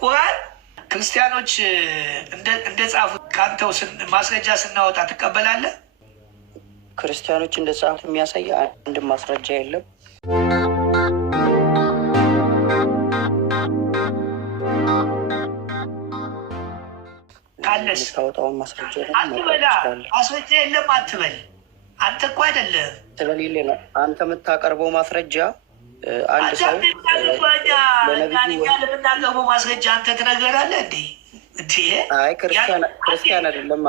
ቁርአን ክርስቲያኖች እንደ ጻፉት ካንተው ማስረጃ ስናወጣ ትቀበላለህ? ክርስቲያኖች እንደ ጻፉት የሚያሳይ አንድ ማስረጃ የለም። ካለስ ታወጣውን ማስረጃ አትበላ። ማስረጃ የለም አትበል። አንተ እኮ አይደለም ስለሌለ ነው አንተ የምታቀርበው ማስረጃ። አንድ ሰው ለምናቀርበው ማስረጃ አንተ ትነገራለህ እንዴ? አይ ክርስቲያን አይደለም።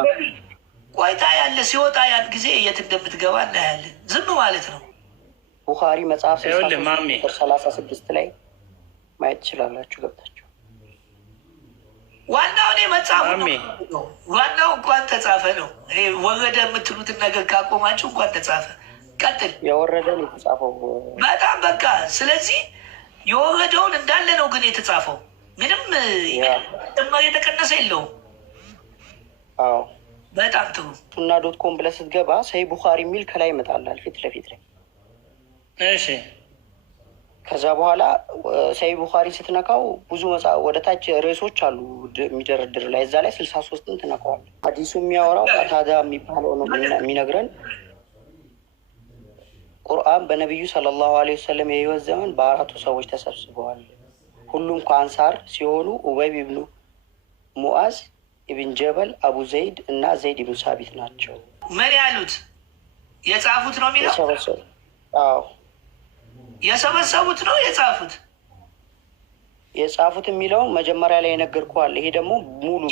ቆይታ ያለ ሲወጣ ያን ጊዜ የት እንደምትገባ እናያለን። ዝም ማለት ነው። ቡኻሪ መጽሐፍ 36 ላይ ማየት ትችላላችሁ ገብታችሁ። ዋናው እኔ መጽሐፉ ነው። ዋናው እንኳን ተጻፈ ነው። ወረደ የምትሉትን ነገር ካቆማችሁ እንኳን ተጻፈ። ቀጥል። የወረደውን የተጻፈው በጣም በቃ። ስለዚህ የወረደውን እንዳለ ነው ግን የተጻፈው ምንም ጭማሪ የተቀነሰ የለውም። አዎ በጣም ጥሩ። ሱና .com ብለህ ስትገባ ሰሂህ ቡኻሪ የሚል ከላይ ይመጣላል ፊት ለፊት ላይ። እሺ ከዛ በኋላ ሰሂህ ቡኻሪ ስትነካው ብዙ ወደ ታች ርዕሶች አሉ የሚደረድር ላይ። እዛ ላይ 63ን ትነካዋል። ሐዲሱ የሚያወራው ቀታዳ የሚባለው ነው የሚነግረን። ቁርአን በነቢዩ ሰለላሁ ዐለይሂ ወሰለም የህይወት ዘመን በአራቱ ሰዎች ተሰብስበዋል። ሁሉም ከአንሳር ሲሆኑ ኡበይ ኢብኑ ሙዓዝ፣ ኢብን ጀበል፣ አቡ ዘይድ እና ዘይድ ኢብኑ ሳቢት ናቸው። ምን ያሉት የጻፉት ነው የሚለው? አዎ የሰበሰቡት ነው የጻፉት። የጻፉት የሚለው መጀመሪያ ላይ የነገርኩህ። ይሄ ደግሞ ሙሉ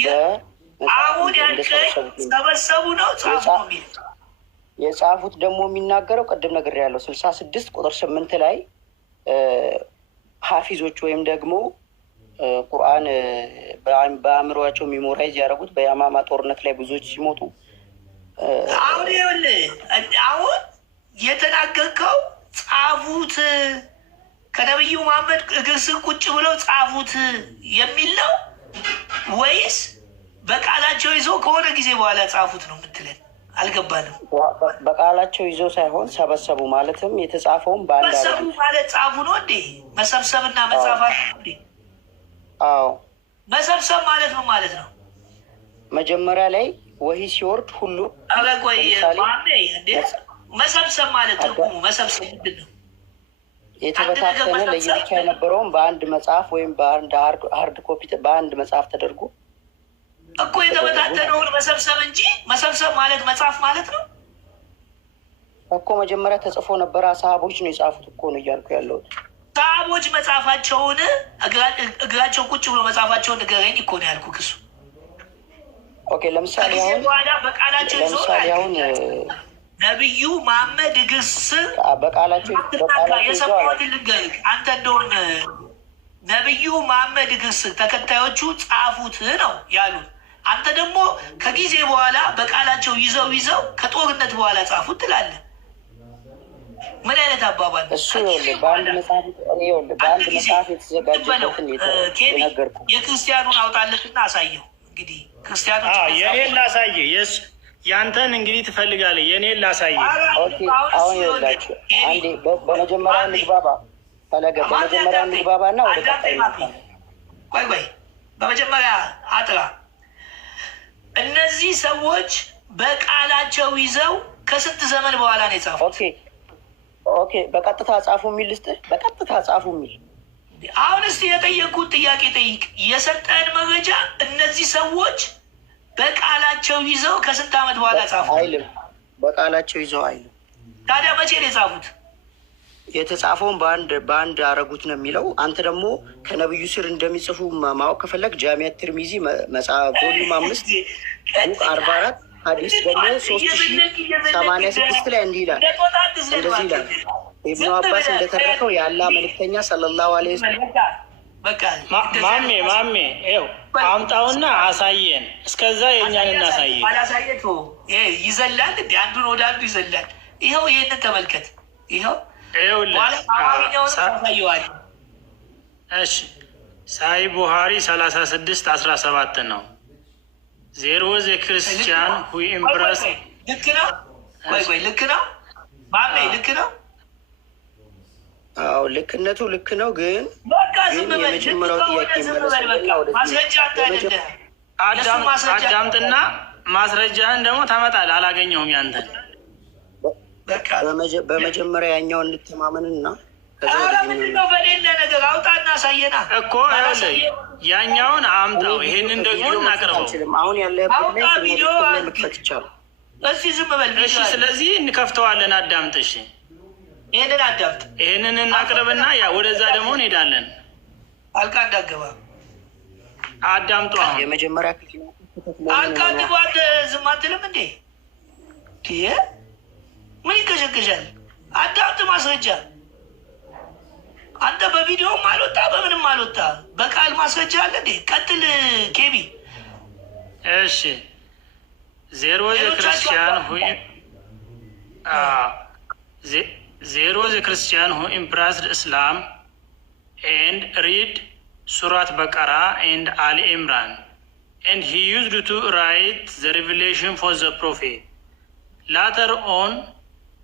አሁን ያልከኝ ሰበሰቡ ነው ጻፉ ነው። የጻፉት ደግሞ የሚናገረው ቅድም ነግሬያለሁ 66 ቁጥር 8 ላይ ሀፊዞች ወይም ደግሞ ቁርአን በአእምሮአቸው ሚሞራይዝ ያደረጉት በያማማ ጦርነት ላይ ብዙዎች ሲሞቱ አሁን ይኸውልህ አሁን የተናገርከው ጻፉት ከነብዩ መሐመድ እግር ስር ቁጭ ብለው ጻፉት የሚል ነው ወይስ በቃላቸው ይዞ ከሆነ ጊዜ በኋላ ጻፉት ነው የምትለን? አልገባንም። በቃላቸው ይዞ ሳይሆን ሰበሰቡ ማለትም የተጻፈውን በአንድ ሰበሰቡ ማለት ጻፉ ነው እንዴ? መሰብሰብና መጻፋት ነው እንዴ? አዎ መሰብሰብ ማለት ነው ማለት ነው። መጀመሪያ ላይ ወሂ ሲወርድ ሁሉ አረቆይ እንዴ መሰብሰብ ማለት ትርጉሙ መሰብሰብ ምንድን ነው? የተበታተነ ለየብቻ የነበረውን በአንድ መጽሐፍ ወይም በአንድ ሃርድ ኮፒ በአንድ መጽሐፍ ተደርጎ እኮ የተበታተነውን መሰብሰብ እንጂ መሰብሰብ ማለት መጽሐፍ ማለት ነው እኮ። መጀመሪያ ተጽፎ ነበረ። ሰሃቦች ነው የጻፉት እኮ ነው እያልኩ ያለሁት። ሰሃቦች መጽሐፋቸውን እግራቸው ቁጭ ብሎ መጽሐፋቸውን ንገረኝ እኮ ነው ያልኩ ክሱ። ኦኬ ለምሳሌ አሁን ነቢዩ መሐመድ እግር ስር በቃላቸው የሰማሁትን ልንገርህ። አንተ እንደሆነ ነቢዩ መሐመድ እግር ስር ተከታዮቹ ጻፉት ነው ያሉት። አንተ ደግሞ ከጊዜ በኋላ በቃላቸው ይዘው ከጦርነት በኋላ ጻፉት ትላለህ። ምን አይነት አባባል? እሱ በአንድ መጽሐፍ የተዘጋጀበትን የነገርኩህ። የክርስቲያኑን አውጣለትና አሳየው። እንግዲህ ክርስቲያኖች የኔን ላሳየህ። ያንተን እንግዲህ ትፈልጋለህ። የኔን ላሳየህ። አሁን ይኸውላችሁ አንዴ በመጀመሪያ እንግባባ ፈለገ። በመጀመሪያ እንግባባና ወደ ቆይ በመጀመሪያ አጥራ። እነዚህ ሰዎች በቃላቸው ይዘው ከስንት ዘመን በኋላ ነው የጻፉት? ኦኬ በቀጥታ ጻፉ የሚል ልስጥህ። በቀጥታ ጻፉ የሚል አሁን እስቲ የጠየቁት ጥያቄ ጠይቅ። የሰጠን መረጃ እነዚህ ሰዎች በቃላቸው ይዘው ከስንት ዓመት በኋላ ጻፉ አይልም። በቃላቸው ይዘው አይልም። ታዲያ መቼ ነው የጻፉት? የተጻፈውን በአንድ አረጉት ነው የሚለው። አንተ ደግሞ ከነብዩ ስር እንደሚጽፉ ማወቅ ከፈለግ ጃሚያ ትርሚዚ መጽሐፍ ቮሊዩም 5 ቡክ 44 ሀዲስ ደግሞ 3086 ላይ እንዲህ ይላል። እንደዚህ ይላል ኢብኑ አባስ እንደተረከው የአላህ መልእክተኛ ሰለላሁ ዐለይሂ ወሰለም ማሜ ይኸው አምጣውና አሳየን። እስከዛ የእኛን እናሳየን። አላሳየት ይዘላል እንዲ አንዱን ወደ አንዱ ይዘላል። ይኸው ይህንን ተመልከት። ይኸው እሺ ሰሂህ ቡኻሪ 36:17 ነው። ዜሮ ዘ ክርስቲያን ሁ ኢምፕረስ ልክ ነው። ልክ ነው ማሜ ልክ ነው። አዎ ልክነቱ ልክ ነው። ግን በቃ ዝም በል። ማስረጃ አታደለ አዳምጥና ማስረጃህን ደግሞ ታመጣለህ። አላገኘሁም ያንተን። በመጀመሪያ ያኛውን እንተማመንና ምንድነው በሌለ ነገር አውጣና ሳየና እኮ ያኛውን አምጣው፣ ይሄንን ደግሞ እናቅርበው። አሁን ያለህበት ላይ ቪዲዮ መክፈት ይቻላል። እስቲ ዝም በል። እሺ፣ ስለዚህ እንከፍተዋለን። አዳምጥ። እሺ፣ ይሄንን አዳምጥ። ይሄንን እናቅርብና ያ ወደዛ ደግሞ እንሄዳለን። አልቃ እንዳገባ አዳምጡ። አሁን የመጀመሪያ አልቃ ድጓት ዝም አትልም እንዴ? ምን ይቀሸቅሻል? አዳምጥ። ማስረጃ አንተ በቪዲዮም አልወጣ በምንም አልወጣ፣ በቃል ማስረጃ አለ እንዴ? ቀጥል ኬቢ። እሺ ዜሮ ዘ ክርስቲያን ሁ ኢምፕራስድ እስላም ኤንድ ሪድ ሱራት በቀራ ኤንድ አል ኢምራን ኤንድ ሂ ዩዝድ ቱ ራይት ዘ ሬቨሌሽን ፎር ዘ ፕሮፌት ላተር ኦን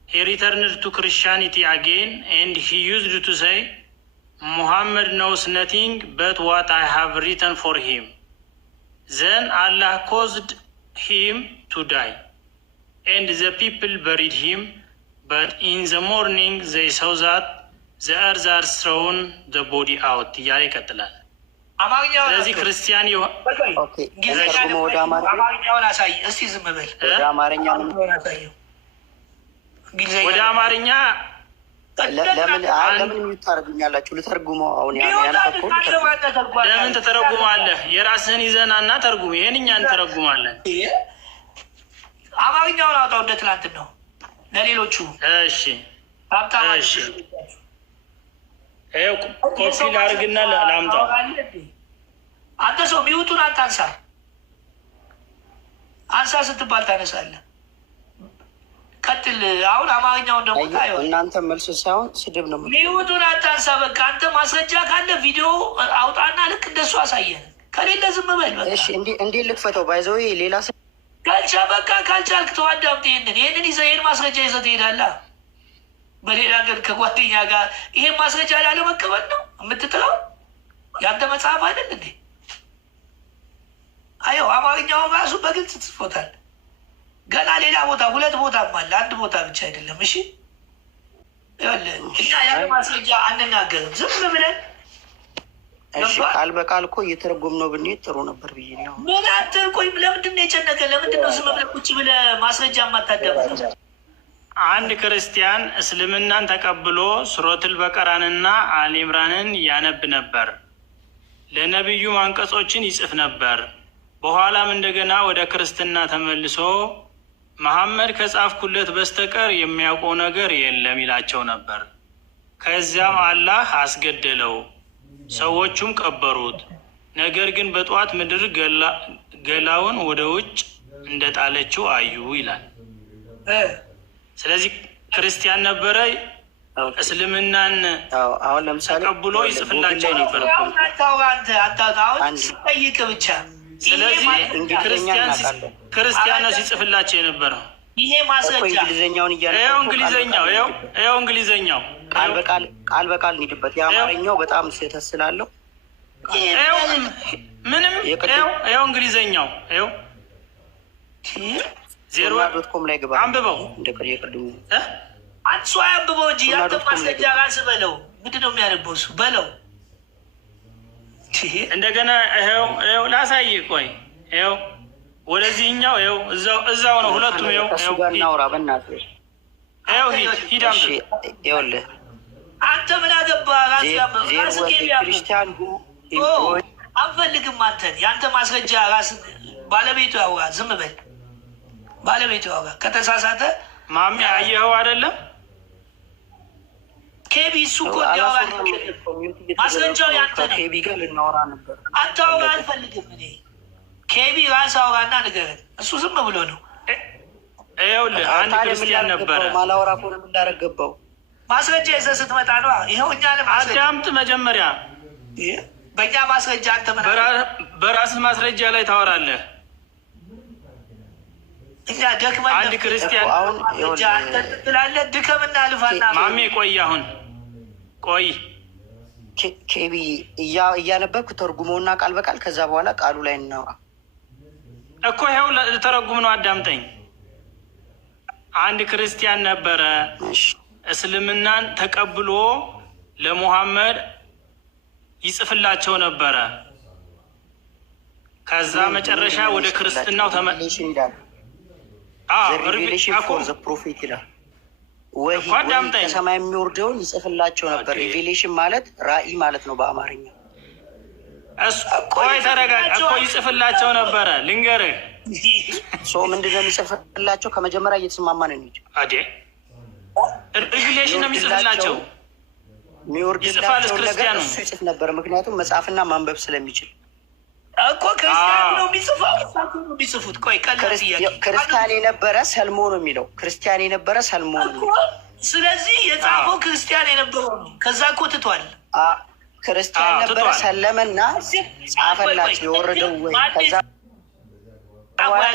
ሂ ሪተርንድ ቱ ክርስቲያኒቲ አጌን ኤንድ ሂ ዩዝድ ቱ ሰይ Muhammad knows nothing but what I have written for him. Then Allah caused him to die, and the people buried him. But in the morning they saw that the earth had thrown the body out. ያ ይቀጥላል። ስለዚህ ክርስቲያን አማርኛውን አሳይ እስቲ። ዝም በል። ወደ አማርኛ ለምን የምታደርጉኛላችሁ? ልተርጉመው። አሁን ለምን ተተረጉማለህ? የራስህን ይዘና እና ተርጉም። ይሄን እኛ እንተረጉማለን። አማርኛውን አውጣው እንደ ትናንት ነው ለሌሎቹ። እሺ እሺ፣ ይኸው ኮፒ ላድርግና ላምጣው። አንተ ሰው ሚውቱን አታንሳ። አንሳ ስትባል ታነሳለህ። ቀጥል። አሁን አማርኛውን ደግሞ ታየው። እናንተ መልስ ሳይሆን ስድብ ነው። ሚውቱን አታንሳ። በቃ አንተ ማስረጃ ካለ ቪዲዮ አውጣና ልክ እንደሱ አሳየን። ከሌለ ዝም በል። በቃ እሺ፣ እንዴ ልክፈተው? ባይዘው ሌላ ካልቻ በቃ ካልቻልክ ተው፣ አዳምጥ። ይህንን ይዘህ ይህን ማስረጃ ይዘህ ትሄዳለህ። በሌላ ሀገር ከጓደኛ ጋር ይሄን ማስረጃ ላለመቀበል ነው የምትጥለው? ያንተ መጽሐፍ አይደል እንዴ? አየው፣ አማርኛውን ራሱ በግልጽ ጽፎታል። ገና ሌላ ቦታ ሁለት ቦታም አለ፣ አንድ ቦታ ብቻ አይደለም። እሺ እኛ ያለ ማስረጃ አንናገርም፣ ዝም ብለን። እሺ ቃል በቃል እኮ እየተረጎም ነው ብንሄድ ጥሩ ነበር ብዬ ነው። ምን አንተ ቆይ፣ ለምንድን ነው የጨነቀ? ለምንድን ነው ዝም ብለህ ቁጭ ብለህ ማስረጃ የማታዳምጠው? አንድ ክርስቲያን እስልምናን ተቀብሎ ሱረቱል በቀራንና አልኢምራንን ያነብ ነበር። ለነቢዩ አንቀጾችን ይጽፍ ነበር። በኋላም እንደገና ወደ ክርስትና ተመልሶ መሐመድ ከጻፍኩለት በስተቀር የሚያውቀው ነገር የለም ይላቸው ነበር። ከዚያም አላህ አስገደለው፣ ሰዎቹም ቀበሩት። ነገር ግን በጠዋት ምድር ገላውን ወደ ውጭ እንደጣለችው አዩ ይላል። ስለዚህ ክርስቲያን ነበረ፣ እስልምናን አሁን ለምሳሌ ተቀብሎ ይጽፍላቸው ነበር። ጠይቅ ብቻ። ስለዚህ ክርስቲያን ነው ሲጽፍላቸው የነበረው። ይሄ ማስረጃ እንግሊዝኛውን ይኸው እንግሊዝኛው ቃል በቃል እንሂድበት። የአማርኛው በጣም ስህተት ስላለው ምንም ይኸው እንግሊዝኛው ይኸው ዜሮ.ኮም ላይ ግባ አንብበው። እንደቀደሙ አንሱ አያንብበው እንጂ ያንተ ማስረጃ ራስ በለው። ምንድን ነው የሚያነበው እሱ? በለው እንደገና ይኸው ላሳይህ። ቆይ ይኸው ወደዚህኛው ይኸው እዛው ነው ሁለቱም። ይኸው እናውራ በእናትህ። ይኸው ሂድ አንብብ። ይኸውልህ አንተ ምን አገባህ? ራስ ክርስቲያን አንፈልግም አንተን። የአንተ ማስረጃ ራስ ባለቤቱ ያውራ። ዝም በል ባለቤቱ ያውራ። ከተሳሳተ ማሚ አየኸው አይደለም ኬቢ እሱ እኮ እንዲያወራ ማስረጃው ያንተ ነው። ኬቢ ጋር ልናወራ ነበር። አታውራ፣ አልፈልግም እኔ። ኬቢ ራስ አውራና ንገረን። እሱ ዝም ብሎ ነው። ይኸውልህ አንድ ክርስቲያን ነበረ። ማላወራ ከሆነ ምን ላደርግ ገባው? ማስረጃ ይዘህ ስትመጣ ነው። ይኸው እኛንም አዳምጥ መጀመሪያ። በእኛ ማስረጃ አንተ ምን በራስህ ማስረጃ ላይ ታወራለህ። እኛ ደክመን አንድ ክርስቲያን አሁን ትላለህ። ድከምና ልፋና ማሜ ቆይ፣ አሁን ቆይ ኬቢ እያነበብክ ተርጉመውና ቃል በቃል ከዛ በኋላ ቃሉ ላይ እናውራ እኮ። ይኸው ልተረጉም ነው፣ አዳምጠኝ። አንድ ክርስቲያን ነበረ፣ እስልምናን ተቀብሎ ለሙሐመድ ይጽፍላቸው ነበረ። ከዛ መጨረሻ ወደ ክርስትናው ፕሮፌት ይላል ወይ ከሰማይ የሚወርደውን ይጽፍላቸው ነበር። ሪቬሌሽን ማለት ራእይ ማለት ነው በአማርኛ። ቆይ ተረጋጋ እኮ ይጽፍላቸው ነበረ። ልንገርህ ምንድን ነው የሚጽፍላቸው? ከመጀመሪያ እየተስማማን ነው እንጂ ሪቬሌሽን ነው የሚጽፍላቸው። የሚወርድላቸው ነገር እሱ ይጽፍ ነበር፣ ምክንያቱም መጽሐፍና ማንበብ ስለሚችል እኮ። ክርስቲያን ነው የሚጽፉት። ቆይ ክርስቲያን የነበረ ሰልሞ ነው የሚለው። ክርስቲያን የነበረ ሰልሞ ነው። ስለዚህ የጻፈው ክርስቲያን የነበረው ነው። ከዛ እኮ ትቷል። ክርስቲያን ነበረ ሰለመና ጻፈላቸው የወረደው ወይ ከዛ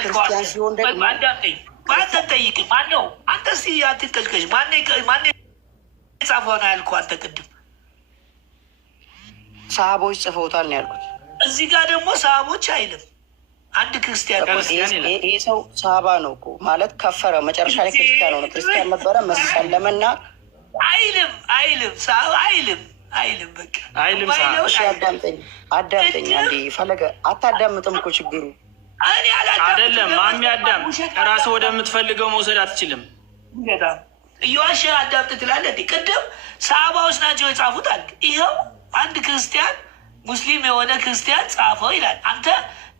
ክርስቲያን ሲሆን ደግሞ አንተ ጠይቅ። ማነው አንተ እስኪ አትቀልቀሽ። ማን የጻፈው ነው ያልኩህ አንተ ቅድም። ሰሃቦች ጽፈውታል ነው ያልኩት። እዚህ ጋር ደግሞ ሰሃቦች አይልም። አንድ ክርስቲያን ይሄ ሰው ሰሃባ ነው እኮ ማለት ከፈረ። መጨረሻ ላይ ክርስቲያን ሆነ። ክርስቲያን ነበረ መሰለመና አይልም። በቃ አይልም። አዳምጠኝ አንዴ ፈለገ። አታዳምጥም እኮ ችግሩ አይደለም። ማሚ አዳም ራስህ ወደምትፈልገው መውሰድ አትችልም። እየዋሸ አዳምጥ ትላለህ እንዴ? ቅድም ሰሃባዎች ናቸው የጻፉት አልክ። ይኸው አንድ ክርስቲያን ሙስሊም የሆነ ክርስቲያን ጻፈው ይላል። አንተ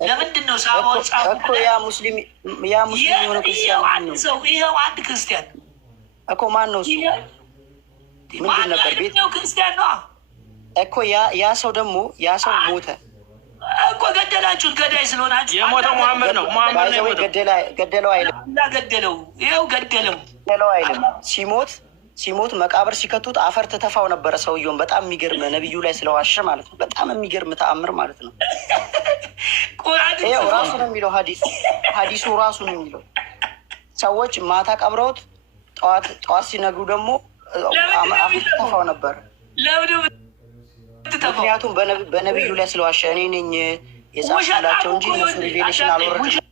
ለምንድን ነው ሰሃባዎች ጻፉ እኮ? ያ ሙስሊም የሆነ ክርስቲያን ነው። ይኸው አንድ ክርስቲያን እኮ ማን ነው እሱ? ምንድን ነበር ቤት ክርስቲያን ነው እኮ። ያ ሰው ደግሞ ያ ሰው ሞተ እኮ። ገደላችሁት። ገዳይ ስለሆናችሁ የሞተው ሙሐመድ ነው። ሙሐመድ ነው ገደለው አይልም። ገደለው። ይኸው ገደለው አይልም። ሲሞት መቃብር ሲከቱት አፈር ትተፋው ነበረ ሰውየውን። በጣም የሚገርም ነብዩ ላይ ስለዋሸ ማለት ነው። በጣም የሚገርም ተአምር ማለት ነው። ይኸው ራሱ ነው የሚለው ሀዲሱ ራሱ ነው የሚለው። ሰዎች ማታ ቀብረውት ጠዋት ሲነግሩ ደግሞ አፈር ትተፋው ነበረ። ምክንያቱም በነብዩ ላይ ስለዋሸ እኔ ነኝ የጻፍላቸው እንጂ እነሱ ሪቬሌሽን አልወረድም።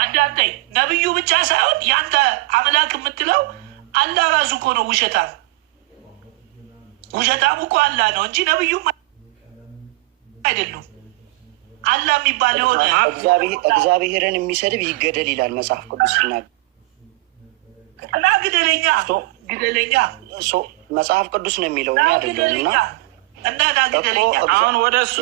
አዳምጠኝ። ነብዩ ብቻ ሳይሆን ያንተ አምላክ የምትለው አላህ ራሱ እኮ ነው ውሸታም። ውሸታም እኮ አላህ ነው እንጂ ነብዩም አይደሉም። አላህ የሚባል የሆነ እግዚአብሔርን የሚሰድብ ይገደል ይላል መጽሐፍ ቅዱስ ሲናገር። እና ግደለኛ መጽሐፍ ቅዱስ ነው የሚለው አይደለም። እና ግደለኛ። አሁን ወደ እሱ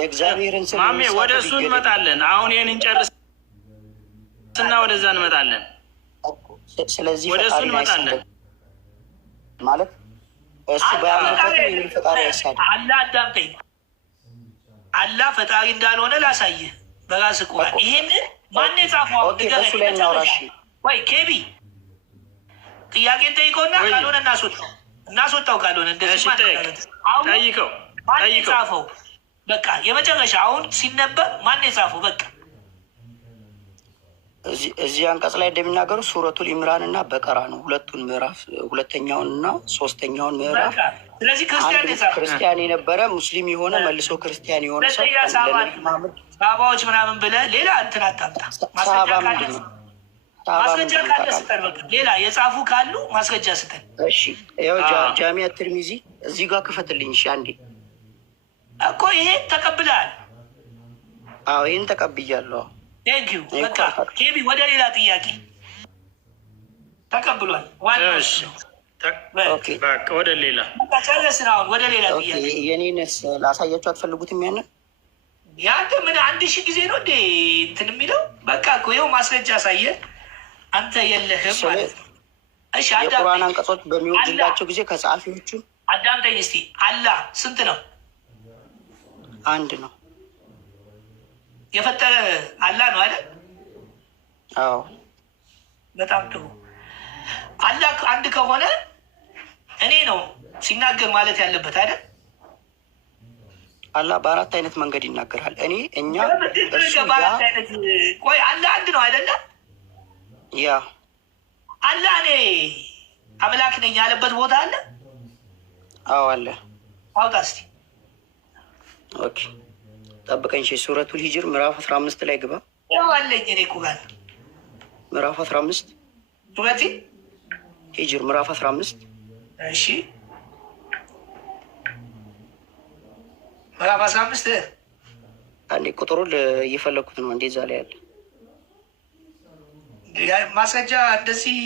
ማሜ ወደ እሱ እንመጣለን። አሁን ይህን እንጨርስና ወደዛ እንመጣለን። ስለዚህ ወደ እሱ እንመጣለን ማለት እሱ በያለበት ፈጣሪ ያሳድ አላህ አዳምጠኝ። አላህ ፈጣሪ እንዳልሆነ ላሳይህ በራስህ ቁርአን። ይሄን ማን የጻፈው? ወይ ኬቢ ጥያቄን ጠይቀውና ካልሆነ እናስወጣው። ካልሆነ እንደዚህ ጠይቀው። ማን የጻፈው? በቃ የመጨረሻ አሁን ሲነበብ ማን የጻፈው? በቃ እዚህ አንቀጽ ላይ እንደሚናገሩ ሱረቱል ኢምራን እና በቀራ ነው። ሁለቱን ምዕራፍ ሁለተኛውን እና ሶስተኛውን ምዕራፍ። ስለዚህ ክርስቲያን የነበረ ሙስሊም የሆነ መልሶ ክርስቲያን የሆነ ሰው ሰሃባዎች ምናምን ብለህ ሌላ እንትን አታምጣ። ማስረጃ ካለ ስጠን። በቃ ሌላ የጻፉ ካሉ ማስረጃ ስጠን። እሺ ያው ጃሚያ ትርሚዚ እዚህ ጋር ክፈትልኝ። እሺ አንዴ እኮ ይሄን ተቀብለሃል? አዎ ይሄን ተቀብያለሁ። ቴንኪዩ። በቃ ኬቢ ወደ ሌላ ጥያቄ ተቀብሏል። ወደ ሌላ ጨረስን። አሁን ወደ ሌላ ጥያቄ። የኔንስ ላሳያችሁ አትፈልጉትም? ያንተ ምን 1000 ጊዜ ነው እንዴ እንትን የሚለው? በቃ እኮ ይኸው ማስረጃ አሳየ። አንተ የለህም ማለት ነው። እሺ የቁርአን አንቀጾች በሚወርድላቸው ጊዜ ከጸሐፊዎቹ አዳምጠኝ እስቲ። አላህ ስንት ነው? አንድ ነው። የፈጠረ አላህ ነው አይደል? አዎ። በጣም ጥሩ። አላህ አንድ ከሆነ እኔ ነው ሲናገር ማለት ያለበት አይደል? አላህ በአራት አይነት መንገድ ይናገራል። እኛ ቆይ አላህ አንድ ነው አይደለም? ያ አላህ እኔ አምላክ ነኝ ያለበት ቦታ አለ? አዎ አለ። አውጣ እስቲ። ኦኬ ጠብቀኝ። ሱረቱል ሂጅር ምዕራፍ 15 ላይ ግባ። ያው አለኝ እኔ እኮ ጋር ምዕራፍ 15 ሱረቲ ሂጅር ምዕራፍ 15 እሺ ምዕራፍ 15 አንዴ ቁጥሩን እየፈለኩት ነው። እንዴ እዛ ላይ ያለ ማስረጃ እንደዚህ።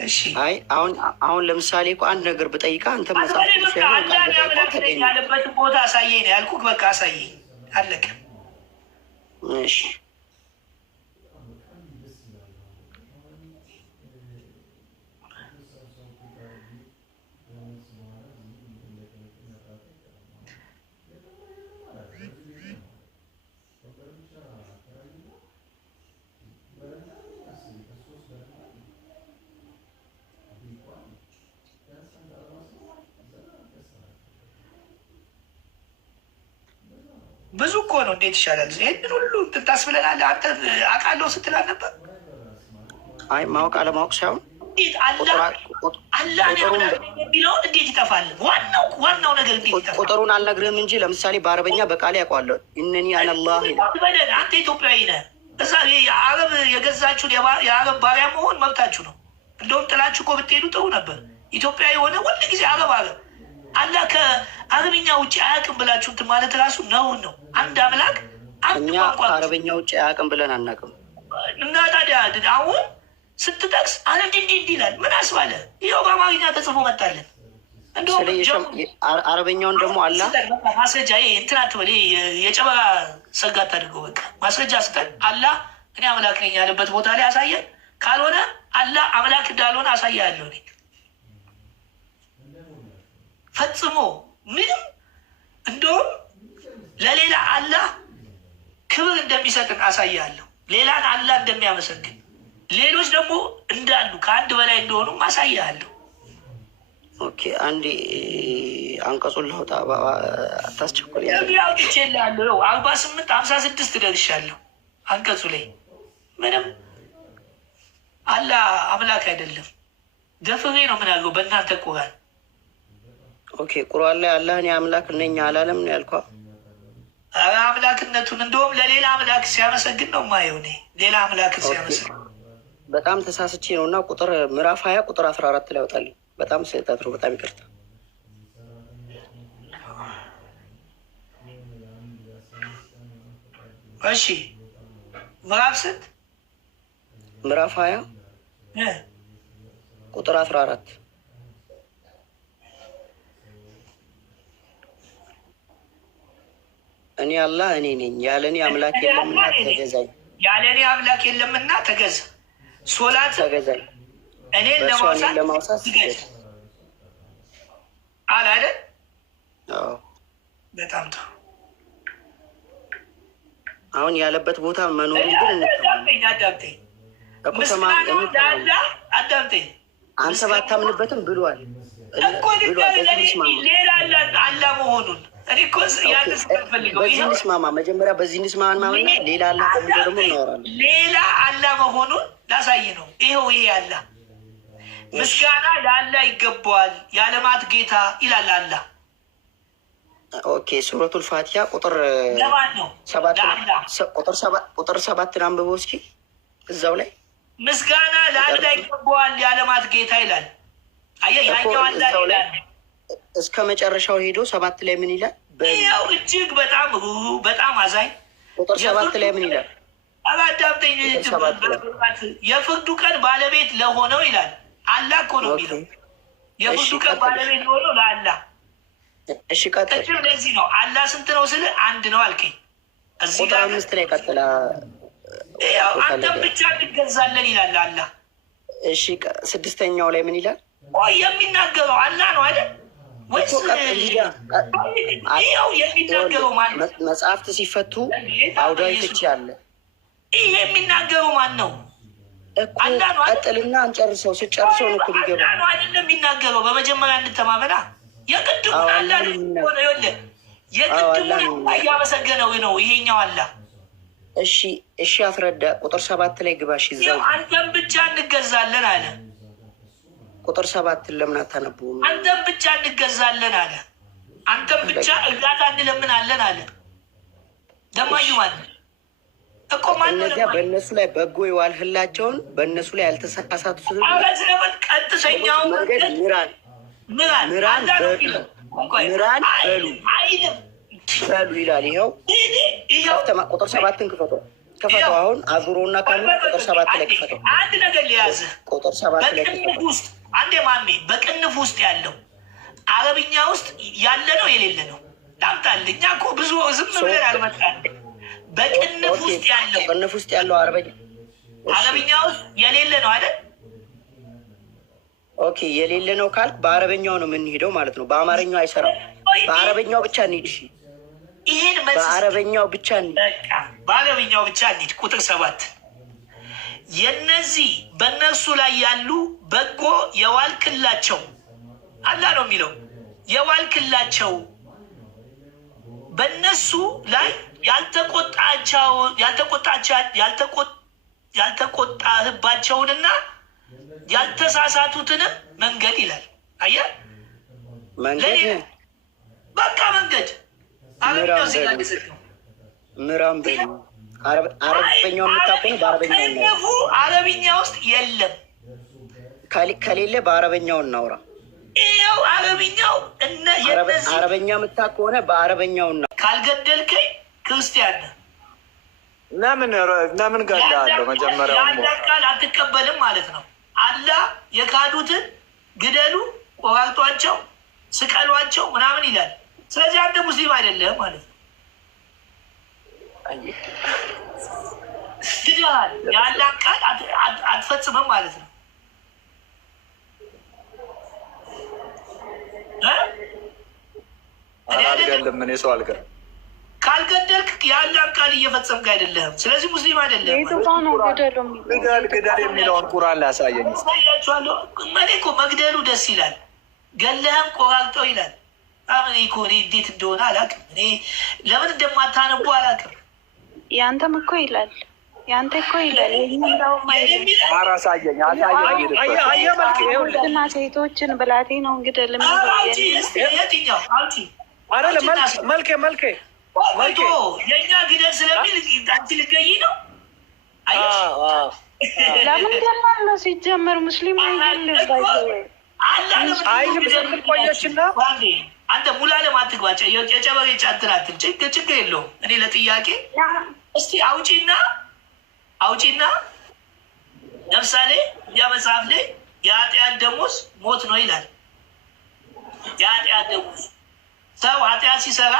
እሺ አይ አሁን ለምሳሌ እኮ አንድ ነገር ብጠይቃ አንተ መጽሐፍ ያለበትን ቦታ አሳየኝ ነው ያልኩህ። በቃ አሳየኝ፣ አለቀ። እሺ ብዙ እኮ ነው። እንዴት ይሻላል? ይህንን ሁሉ ታስብለናለህ አንተ። አውቃለሁ ስትል አልነበር? አይ ማወቅ አለማወቅ ሳይሆን አላህ የሚለውን እንዴት ይጠፋል? ዋናው ነገር እንዴት ይጠፋል? ቁጥሩን አልነግርህም እንጂ ለምሳሌ በአረበኛ በቃል ያውቀዋለሁ። ኢነኒ አነላህ በለን። አንተ ኢትዮጵያዊ ነህ። እዛ የአረብ የገዛችሁን የአረብ ባሪያ መሆን መብታችሁ ነው። እንደውም ጥላችሁ እኮ ብትሄዱ ጥሩ ነበር። ኢትዮጵያዊ የሆነ ሁል ጊዜ አረብ አላህ ከአረብኛ ውጭ አያውቅም ብላችሁ እንትን ማለት ራሱ ነውን ነው። አንድ አምላክ እኛ ከአረበኛ ውጭ አያውቅም ብለን አናውቅም። እና ታዲያ አሁን ስትጠቅስ አለ እንዲህ ይላል። ምን አስባለ? ይኸው በአማርኛ ተጽፎ መጣለን። እንደውም አረበኛውን ደግሞ አላህ ማስረጃ እንትን አትበል፣ የጨበራ ሰጋ አታድርገው። በቃ ማስረጃ ስጠን። አላህ እኔ አምላክ ነኝ ያለበት ቦታ ላይ አሳየን። ካልሆነ አላህ አምላክ እንዳልሆነ አሳያለሁ እኔ ፈጽሞ ምንም። እንደውም ለሌላ አላህ ክብር እንደሚሰጥን አሳያለሁ። ሌላን አላህ እንደሚያመሰግን፣ ሌሎች ደግሞ እንዳሉ ከአንድ በላይ እንደሆኑ አሳያለሁ። ኦኬ አንዴ አንቀጹን ላውጣ። አታስቸኮል። አውጥቼልሃለሁ። 48-56 ደርሻለሁ። አንቀጹ ላይ ምንም አላህ አምላክ አይደለም። ደፍሬ ነው ምን ያልከው በእናንተ ቁርአን። ኦኬ ቁርአን ላይ አላህ እኔ አምላክ ነኝ አላለም ነው ያልከው? አምላክነቱን እንደውም ለሌላ አምላክ ሲያመሰግን ነው ማየው። እኔ ሌላ አምላክ ሲያመሰግን በጣም ተሳስቼ ነው። እና ቁጥር ምዕራፍ 20 ቁጥር 14 ላይ ያወጣልኝ። በጣም ስህተት ነው። በጣም ይቅርታ። እሺ ምዕራፍ ስንት? ምዕራፍ 20 ቁጥር 14 እኔ አላህ እኔ ነኝ፣ ያለ እኔ አምላክ የለምና ተገዛኝ። ያለ እኔ አምላክ የለምና ተገዛ። ሶላት ተገዛኝ። እኔን ለማውሳት ትገዛ አለ አይደል? በጣም ጥሩ። አሁን ያለበት ቦታ መኖሩ ግን አዳምጠኝ። አዳምጠኝ። አንተ ባታምንበትም ብሏል እኮ ሌላ አላ መሆኑን በዚህ እንስማማ። መጀመሪያ በዚህ እንስማማ። ሌላ አላ ከሚለው ደግሞ እናወራለን። ሌላ አላ መሆኑን ላሳይ ነው። ይኸው ይሄ አላ ምስጋና ለአላ ይገባዋል፣ የዓለማት ጌታ ይላል አላ። ኦኬ ሱረቱል ፋቲሃ ቁጥር ነው 7 አንብበው እስኪ። እዛው ላይ ምስጋና ለአላ ይገባዋል፣ የዓለማት ጌታ ይላል። አየህ ያኛው አላ ይላል። እስከ መጨረሻው ሄዶ 7 ላይ ምን ይላል? ያው እጅግ በጣም አዛኝ። ቁጥር 7 ላይ ምን ይላል? አዳምጠኝ። የፍርዱ ቀን ባለቤት ለሆነው ይላል። አላህ እኮ ነው የሚለው። የፍርዱ ቀን ባለቤት ለሆነው ለአላህ። እሺ ቀጥል። ለዚህ ነው አላህ ስንት ነው ስል አንድ ነው አልከኝ። ቁጥር 5 ላይ ቀጥላ አንተም ብቻ እንገዛለን ይላል አላህ። እሺ 6ኛው ላይ ምን ይላል? የሚናገረው አላህ ነው አይደል? ወይስ ይኸው የሚናገረው ማን ነው? መጽሐፍት ሲፈቱ አውዳዊ ፍቺ አለ። ይህ የሚናገረው ማን ነው? አላህ ነው። ቀጥልና እንጨርሰው። ስጨርሰው ነው እኮ የሚገባው። አላህ ነው አይደለም የሚናገረው። በመጀመሪያ እንተማመና። የቅድሙን አላህ ነው ይኸውልህ፣ የቅድሙን እያመሰገነው ነው ይሄኛው አላህ። እሺ አስረዳ። ቁጥር 7 ላይ ግባሽ። ይዛው አንተም ብቻ እንገዛለን አለ። ቁጥር 7 ለምን አታነቡም? አንተም ብቻ እንገዛለን አለ። አንተም ብቻ እርዳታ እንለምናለን አለ። ደማዩ ማለት እኮ እነዚያ በእነሱ ላይ በጎ የዋልህላቸውን በእነሱ ላይ ያልተሳሳቱትን ቀጥተኛው መንገድ ምራን በሉ ይላል። ይኸው ቁጥር 7ን ክፈተው። አሁን አዙሮና ካሉ ቁጥር 7 ላይ ክፈተው። አንድ ነገር ሊያዝ ቁጥር 7 ላይ በቅንፍ ውስጥ አንዴ ማሜ በቅንፍ ውስጥ ያለው አረብኛ ውስጥ ያለ ነው የሌለ ነው? ታምጣል። እኛ እኮ ብዙ ዝም ብለን አልመጣንም። በቅንፍ ውስጥ ያለው አረብኛ ውስጥ የሌለ ነው አይደል? ኦኬ፣ የሌለ ነው ካልክ በአረበኛው ነው የምንሄደው ማለት ነው። በአማርኛው አይሰራም። በአረበኛው ብቻ እንሂድ። እሺ፣ ይሄን በአረበኛው ብቻ እንሂድ። በአረበኛው ብቻ እንሂድ። ቁጥር 7 የነዚህ በእነሱ ላይ ያሉ በጎ የዋልክላቸው አላህ ነው የሚለው የዋልክላቸው በእነሱ ላይ ያልተቆጣህባቸውንና ያልተሳሳቱትንም መንገድ ይላል። አየህ፣ መንገድ በቃ መንገድ ምራም በሉ። አረበኛው የምታውቀው በአረበኛው አረብኛ ውስጥ የለም። ከሌለ በአረበኛው እናውራ። ይኸው አረብኛው አረበኛ የምታውቅ ከሆነ በአረበኛው እና ካልገደልከኝ ክርስቲያን ነህ። ለምን ገድልሃለሁ? መጀመሪያው ቃል አትቀበልም ማለት ነው። አላህ የካዱትን ግደሉ፣ ቆራርጧቸው፣ ስቀሏቸው ምናምን ይላል። ስለዚህ አንተ ሙስሊም አይደለህም ማለት ነው። ግድሃል፣ የአላህ ቃል አትፈጽምም ማለት ነው። አልገድልም። እኔ ሰው አልገድልም። ካልገደልክ የአላህን ቃል እየፈጸምክ አይደለህም። ስለዚህ ሙስሊም አይደለህም። ግደል የሚለውን ቁርአን ላይ ያሳየኝ። ያሳያችኋለሁ። እኔ እኮ መግደሉ ደስ ይላል፣ ገለህም ቆራርጠው ይላል። አሁን እኮ እኔ እንዴት እንደሆነ አላውቅም። እኔ ለምን እንደማታነቡ አላውቅም። ያንተም እኮ ይላል፣ ያንተ እኮ ይላል። አሳየኝ። ሴቶችን ብላቴ ነው እንግዲህ የትኛው መልኬ የእኛ ግደል ስለሚል አንቺ ልትገይ ነው? ለምን ገላለሁ? ሲጀመር ሙስሊም ቆየችና አንተ ሙላለም አትግባ። የጨበሬ ጫትናትን ችግር የለውም። እኔ ለጥያቄ እስቲ አውጪና ለምሳሌ ያ መጽሐፍ ላይ የኃጢአት ደሞዝ ሞት ነው ይላል። የኃጢአት ደሞዝ ሰው ኃጢአት ሲሰራ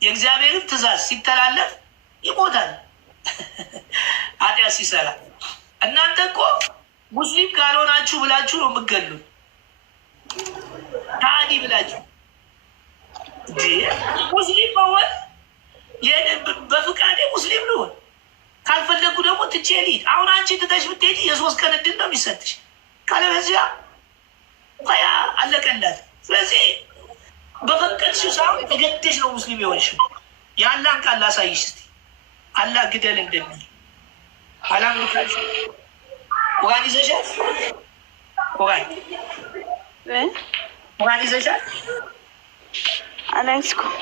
የእግዚአብሔርን ትእዛዝ ሲተላለፍ ይሞታል። ኃጢአት ሲሰራ እናንተ እኮ ሙስሊም ካልሆናችሁ ብላችሁ ነው የምትገሉት። ታዲ ብላችሁ ሙስሊም መሆን በፍቃዴ ሙስሊም ልሆን ካልፈለጉ ደግሞ ትቼ ልሂድ። አሁን አንቺ ትተሽ ብትሄጂ የ3 ቀን እድል ነው የሚሰጥሽ። ካለበዚያ ያ አለቀላት። ስለዚህ በፈቀድሽው ሳይሆን ተገደሽ ነው ሙስሊም የሆንሽው። የአላህን ቃል ላሳይሽ እስኪ። አላህ ግደል እንደሚል አላምልካች ቁርአን ይዘሻል? ቁርአን ይዘሻል? አላይስኩም።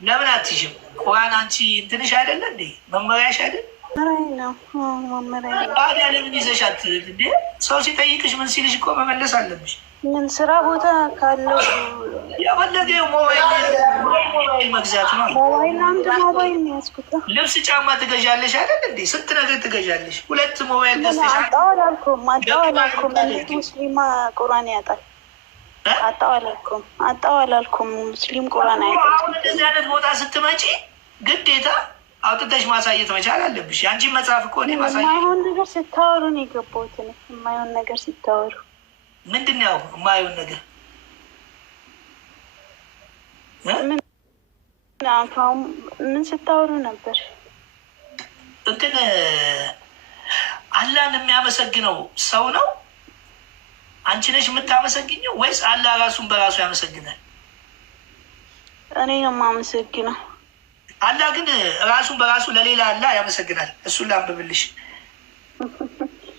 ለምን አትይዥም? ቁርአን አንቺ እንትንሽ አይደለ እንዴ? መመሪያሽ አይደል? ታዲያ ለምን ይዘሻት እንዴ? ሰው ሲጠይቅሽ ምን ሲልሽ እኮ መመለስ አለብሽ። ምን ስራ ቦታ ካለው የፈለገ ሞባይል መግዛት ነው። ሞባይል አንድ ሞባይል ነው ያዝኩት። ልብስ ጫማ ትገዣለሽ አይደል እንዴ? ስንት ነገር ትገዣለሽ። 2 ሞባይል ገዝተሽ አጣው አላልኩም። ሙስሊማ ቁርአን ያጣል። አጣው አላልኩም። ሙስሊም ቁርአን ያጣል። እንደዚህ አይነት ቦታ ስትመጪ ግዴታ አውጥተሽ ማሳየት መቻል አለብሽ። የአንቺን መጽሐፍ እኮ እኔ ማሳየት የማይሆን ነገር ስታወሩ ነው የገባሁት። የማይሆን ነገር ስታወሩ ምንድን ነው የማይሆን ነገር? ምን ስታወሩ ነበር? እንትን አላህን የሚያመሰግነው ሰው ነው? አንቺ ነሽ የምታመሰግኘው ወይስ አላህ ራሱን በራሱ ያመሰግናል? እኔ ነው የማመሰግነው። አላህ ግን ራሱን በራሱ ለሌላ አላህ ያመሰግናል። እሱን ላንብብልሽ።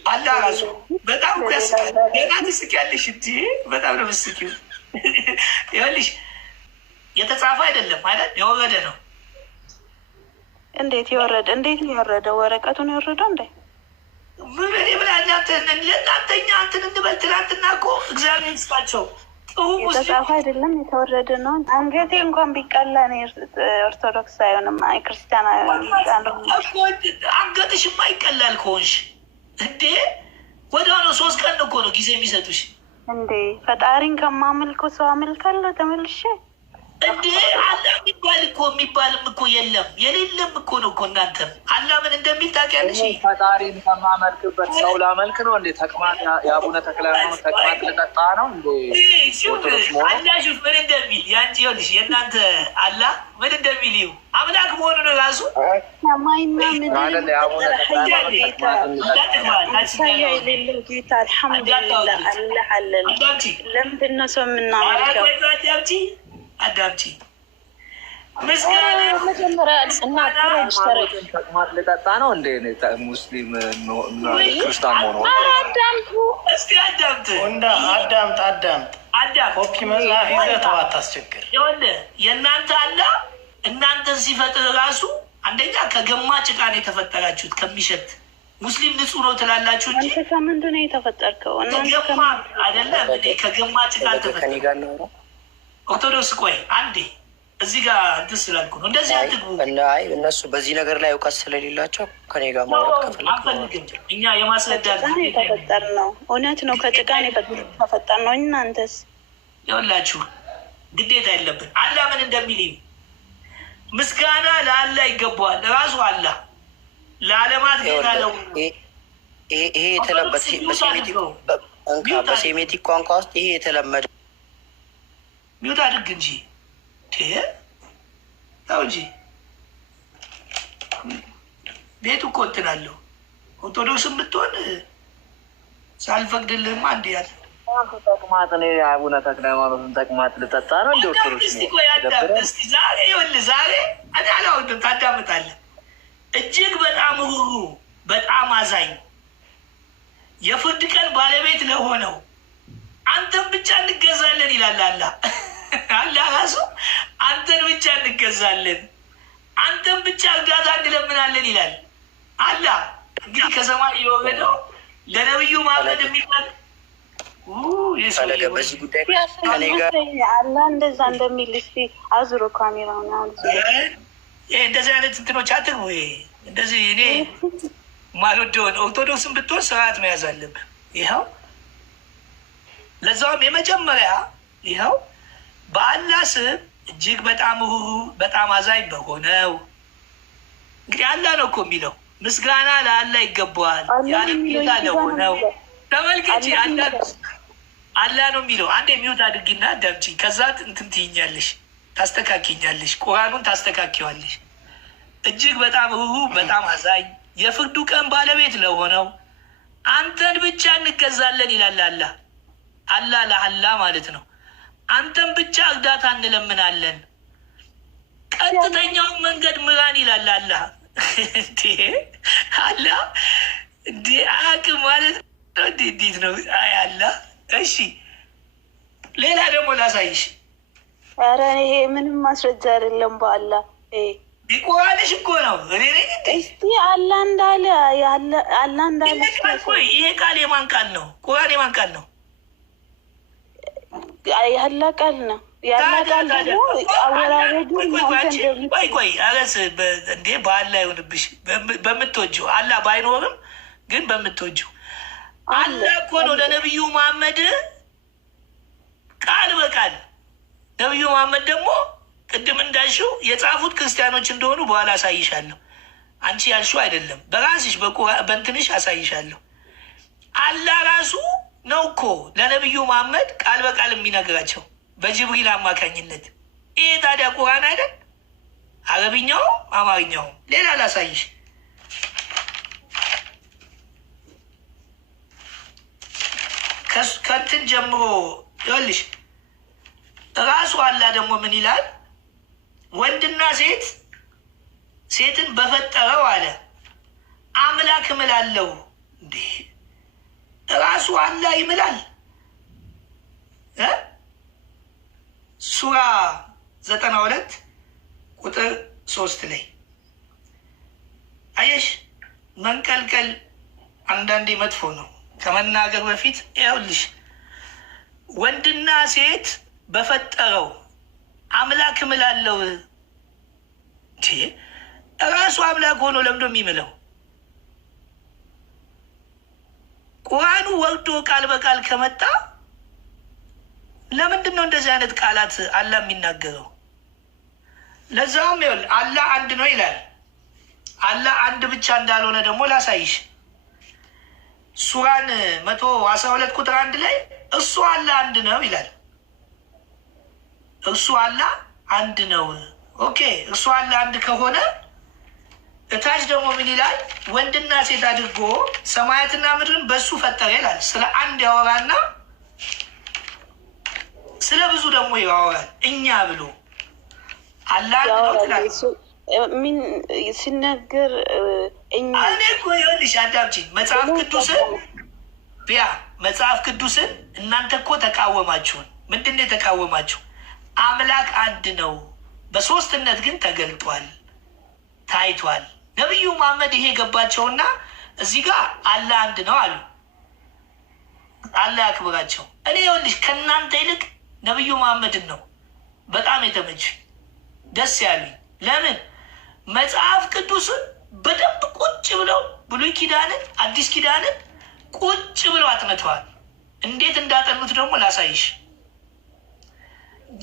አላ ራሱ በጣም ያስቃል። ገና ትስቂያለሽ እንጂ በጣም ነው የምትስቂው። ይኸውልሽ የተጻፈ አይደለም ማለት የወረደ ነው። እንዴት የወረደ? እንዴት ነው የወረደው? ወረቀቱን የወረደው እንዴ? ምን ለእናንተኛ እንትን እንበል። ትናንትና እኮ እግዚአብሔር ይስጣቸው ጥሩ የተጻፈ አይደለም የተወረደ ነው። አንገቴ እንኳን ቢቀላ ኦርቶዶክስ አይሆንም፣ ክርስቲያን አይሆንም። አንገትሽማ ይቀላል ከሆንሽ እንዴ ወዲያውኑ 3 ቀን እኮ ነው ጊዜ የሚሰጡሽ እንዴ። ፈጣሪን ከማመልኩ ሰው አመልካለሁ ተመልሼ እንዴ። አላ የሚባልም እኮ የለም የሌለም እኮ ነው እኮ። እናንተም አላ ምን እንደሚል ታውቂያለሽ? ፈጣሪን ከማመልክበት ሰው ላመልክ ነው እንዴ? ተቅማጥ የአቡነ ተክለ ሃይማኖት ተቅማጥ ልጠጣ ነው እንዴ? አላ ሹፍ ምን እንደሚል ያንቺ ይኸውልሽ፣ የእናንተ አላ ምን እንደሚል ይሁ አምላክ መሆኑን ራሱ ሰማይና ምድር የሌለው ጌታ አልሐምዱሊላህ አላህ አለን። ለምንድን ነው ሰው የምናመልከው? አዳምጪ ምስጋና መጀመሪያ እና ተቅማጥ ልጠጣ ነው እንዴ? ሙስሊም ክርስቲያን ሆኖ አዳምጡ እስቲ አዳምጥ አዳምጥ ኮፒ መጽሐፍ ይዘህ ተው አታስቸግር። ይኸውልህ የእናንተ አላ እናንተን ሲፈጥር ራሱ አንደኛ ከገማ ጭቃ ነው የተፈጠራችሁት። ከሚሸት ሙስሊም ንጹህ ነው ትላላችሁ እንጂ አንተ ከምንድን ነው የተፈጠርከው? ከገማ አይደለም እንዴ? ከገማ ጭቃ አልተፈጠረም። ኦርቶዶክስ ቆይ አንዴ እዚህ ጋር እንትን ስላልኩ ነው እንደዚህ አትግቡ። እነሱ በዚህ ነገር ላይ እውቀት ስለሌላቸው ከኔ ጋር ማውራት አንፈልግም። እኛ የማስረዳት የተፈጠር ነው። እውነት ነው። ከጭቃ የተፈጠር ነው። እናንተስ? ይኸውላችሁ ግዴታ የለብን። አላ ምን እንደሚል ምስጋና ለአላ ይገባዋል። ራሱ አላ ለዓለማት ጌታ ነው። ይሄ የተለመደ በሴሜቲክ ቋንቋ ውስጥ ይሄ የተለመደ ሚውት አድርግ እንጂ ታው እንጂ ቤቱ እኮ እንትን አለው። ኦርቶዶክስም ብትሆን ሳልፈቅድልህማ እንዲ ያለ ተቅማጥ እኔ አቡነ ተክለ ሃይማኖትን ተቅማጥ ልጠጣ ነው እንዲ ኦርቶዶክስ እስቲ ዛሬ ይኸውልህ ዛሬ እኔ አላወድም። ታዳምጣለህ። እጅግ በጣም ሩሩ በጣም አዛኝ የፍርድ ቀን ባለቤት ለሆነው አንተን ብቻ እንገዛለን ይላል አላ አላ ራሱ አንተን ብቻ እንገዛለን፣ አንተን ብቻ እርዳታ እንለምናለን ይላል አላ። እንግዲህ ከሰማይ የወረደው ለነብዩ መሐመድ የሚባል በዚህ ጉዳይ አላ እንደዛ እንደሚል እስኪ አዙሮ ካሜራውን እንደዚህ አይነት እንትኖች አትግቡ። እንደዚህ እኔ ማልወደውን ኦርቶዶክስን ብትሆን ስርዓት መያዝ አለብህ። ይኸው ለዛውም የመጀመሪያ ይኸው በአላህ ስም እጅግ በጣም ሩሩ በጣም አዛኝ በሆነው እንግዲህ አላህ ነው እኮ የሚለው ምስጋና ለአላህ ይገባዋል ያለም ጌታ ለሆነው ተመልከች። አላህ ነው የሚለው። አንድ የሚውት አድርጊና አዳምጪ። ከዛ እንትን ትይኛለሽ፣ ታስተካኪኛለሽ፣ ቁርአኑን ታስተካኪዋለሽ። እጅግ በጣም ሩሩ በጣም አዛኝ የፍርዱ ቀን ባለቤት ለሆነው አንተን ብቻ እንገዛለን ይላል አላህ። አላህ ለአላህ ማለት ነው። አንተን ብቻ እርዳታ እንለምናለን፣ ቀጥተኛውን መንገድ ምራን ይላል አላህ። አላህ እንዲ አያውቅም ማለት ነው። እንዴት ነው? አይ አላህ። እሺ ሌላ ደግሞ ላሳይሽ። ኧረ ይሄ ምንም ማስረጃ አይደለም። በአላህ ቢቆራልሽ እኮ ነው። እስቲ አላህ እንዳለ አላህ እንዳለ ይሄ ቃል የማን ቃል ነው? ቁርአን የማን ቃል ነው? ያለ ቃል ነው። ያለ ቃል ደግሞ አወራረዱ ቆይ አረስ እንዴ በአላ ይሆንብሽ። በምትወጂው አላ ባይኖርም ግን በምትወጂው አላ እኮ ነው ለነቢዩ መሐመድ ቃል በቃል። ነቢዩ መሐመድ ደግሞ ቅድም እንዳልሽው የጻፉት ክርስቲያኖች እንደሆኑ በኋላ አሳይሻለሁ። አንቺ ያልሽው አይደለም፣ በራስሽ በእንትንሽ አሳይሻለሁ። አላ ራሱ ነው እኮ ለነቢዩ መሐመድ ቃል በቃል የሚነግራቸው በጅብሪል አማካኝነት። ይሄ ታዲያ ቁርአን አይደል? አረብኛው አማርኛው። ሌላ ላሳይሽ። ከንትን ጀምሮ ይኸውልሽ ራሱ አላ ደግሞ ምን ይላል? ወንድና ሴትን በፈጠረው አለ አምላክ እምላለሁ። እንዴ ራሱ አላህ ይምላል። ሱራ 92 ቁጥር 3 ላይ አየሽ። መንቀልቀል አንዳንዴ መጥፎ ነው። ከመናገር በፊት ይኸውልሽ ወንድና ሴት በፈጠረው አምላክ እምላለሁ። ራሱ አምላክ ሆኖ ለምዶ የሚምለው ቁርአኑ ወርዶ ቃል በቃል ከመጣ ለምንድን ነው እንደዚህ አይነት ቃላት አላህ የሚናገረው? ለዛውም ይኸውልህ አላህ አንድ ነው ይላል። አላህ አንድ ብቻ እንዳልሆነ ደግሞ ላሳይሽ። ሱራን 112 ቁጥር 1 ላይ እሱ አላህ አንድ ነው ይላል። እሱ አላህ አንድ ነው። ኦኬ፣ እሱ አላህ አንድ ከሆነ እታች ደግሞ ምን ይላል? ወንድና ሴት አድርጎ ሰማያትና ምድርን በሱ ፈጠረ ይላል። ስለ አንድ ያወራና ስለ ብዙ ደግሞ ያወራል። እኛ ብሎ አላህ አንድ ነው ትላለች። ምን ሲናገር እኔ እኮ ይኸውልሽ አዳምጪኝ። መጽሐፍ ቅዱስን እናንተ እኮ ተቃወማችሁን። ምንድን ነው የተቃወማችሁ? አምላክ አንድ ነው፣ በሶስትነት ግን ተገልጧል፣ ታይቷል። ነቢዩ መሐመድ ይሄ ገባቸውና እዚህ ጋር አላህ አንድ ነው አሉ። አላህ ያክብራቸው። እኔ ይኸውልሽ ከእናንተ ይልቅ ነቢዩ መሐመድን ነው በጣም የተመች ደስ ያሉኝ። ለምን? መጽሐፍ ቅዱስን በደንብ ቁጭ ብለው ብሉይ ኪዳንን አዲስ ኪዳንን ቁጭ ብለው አጥንተዋል። እንዴት እንዳጠኑት ደግሞ ላሳይሽ።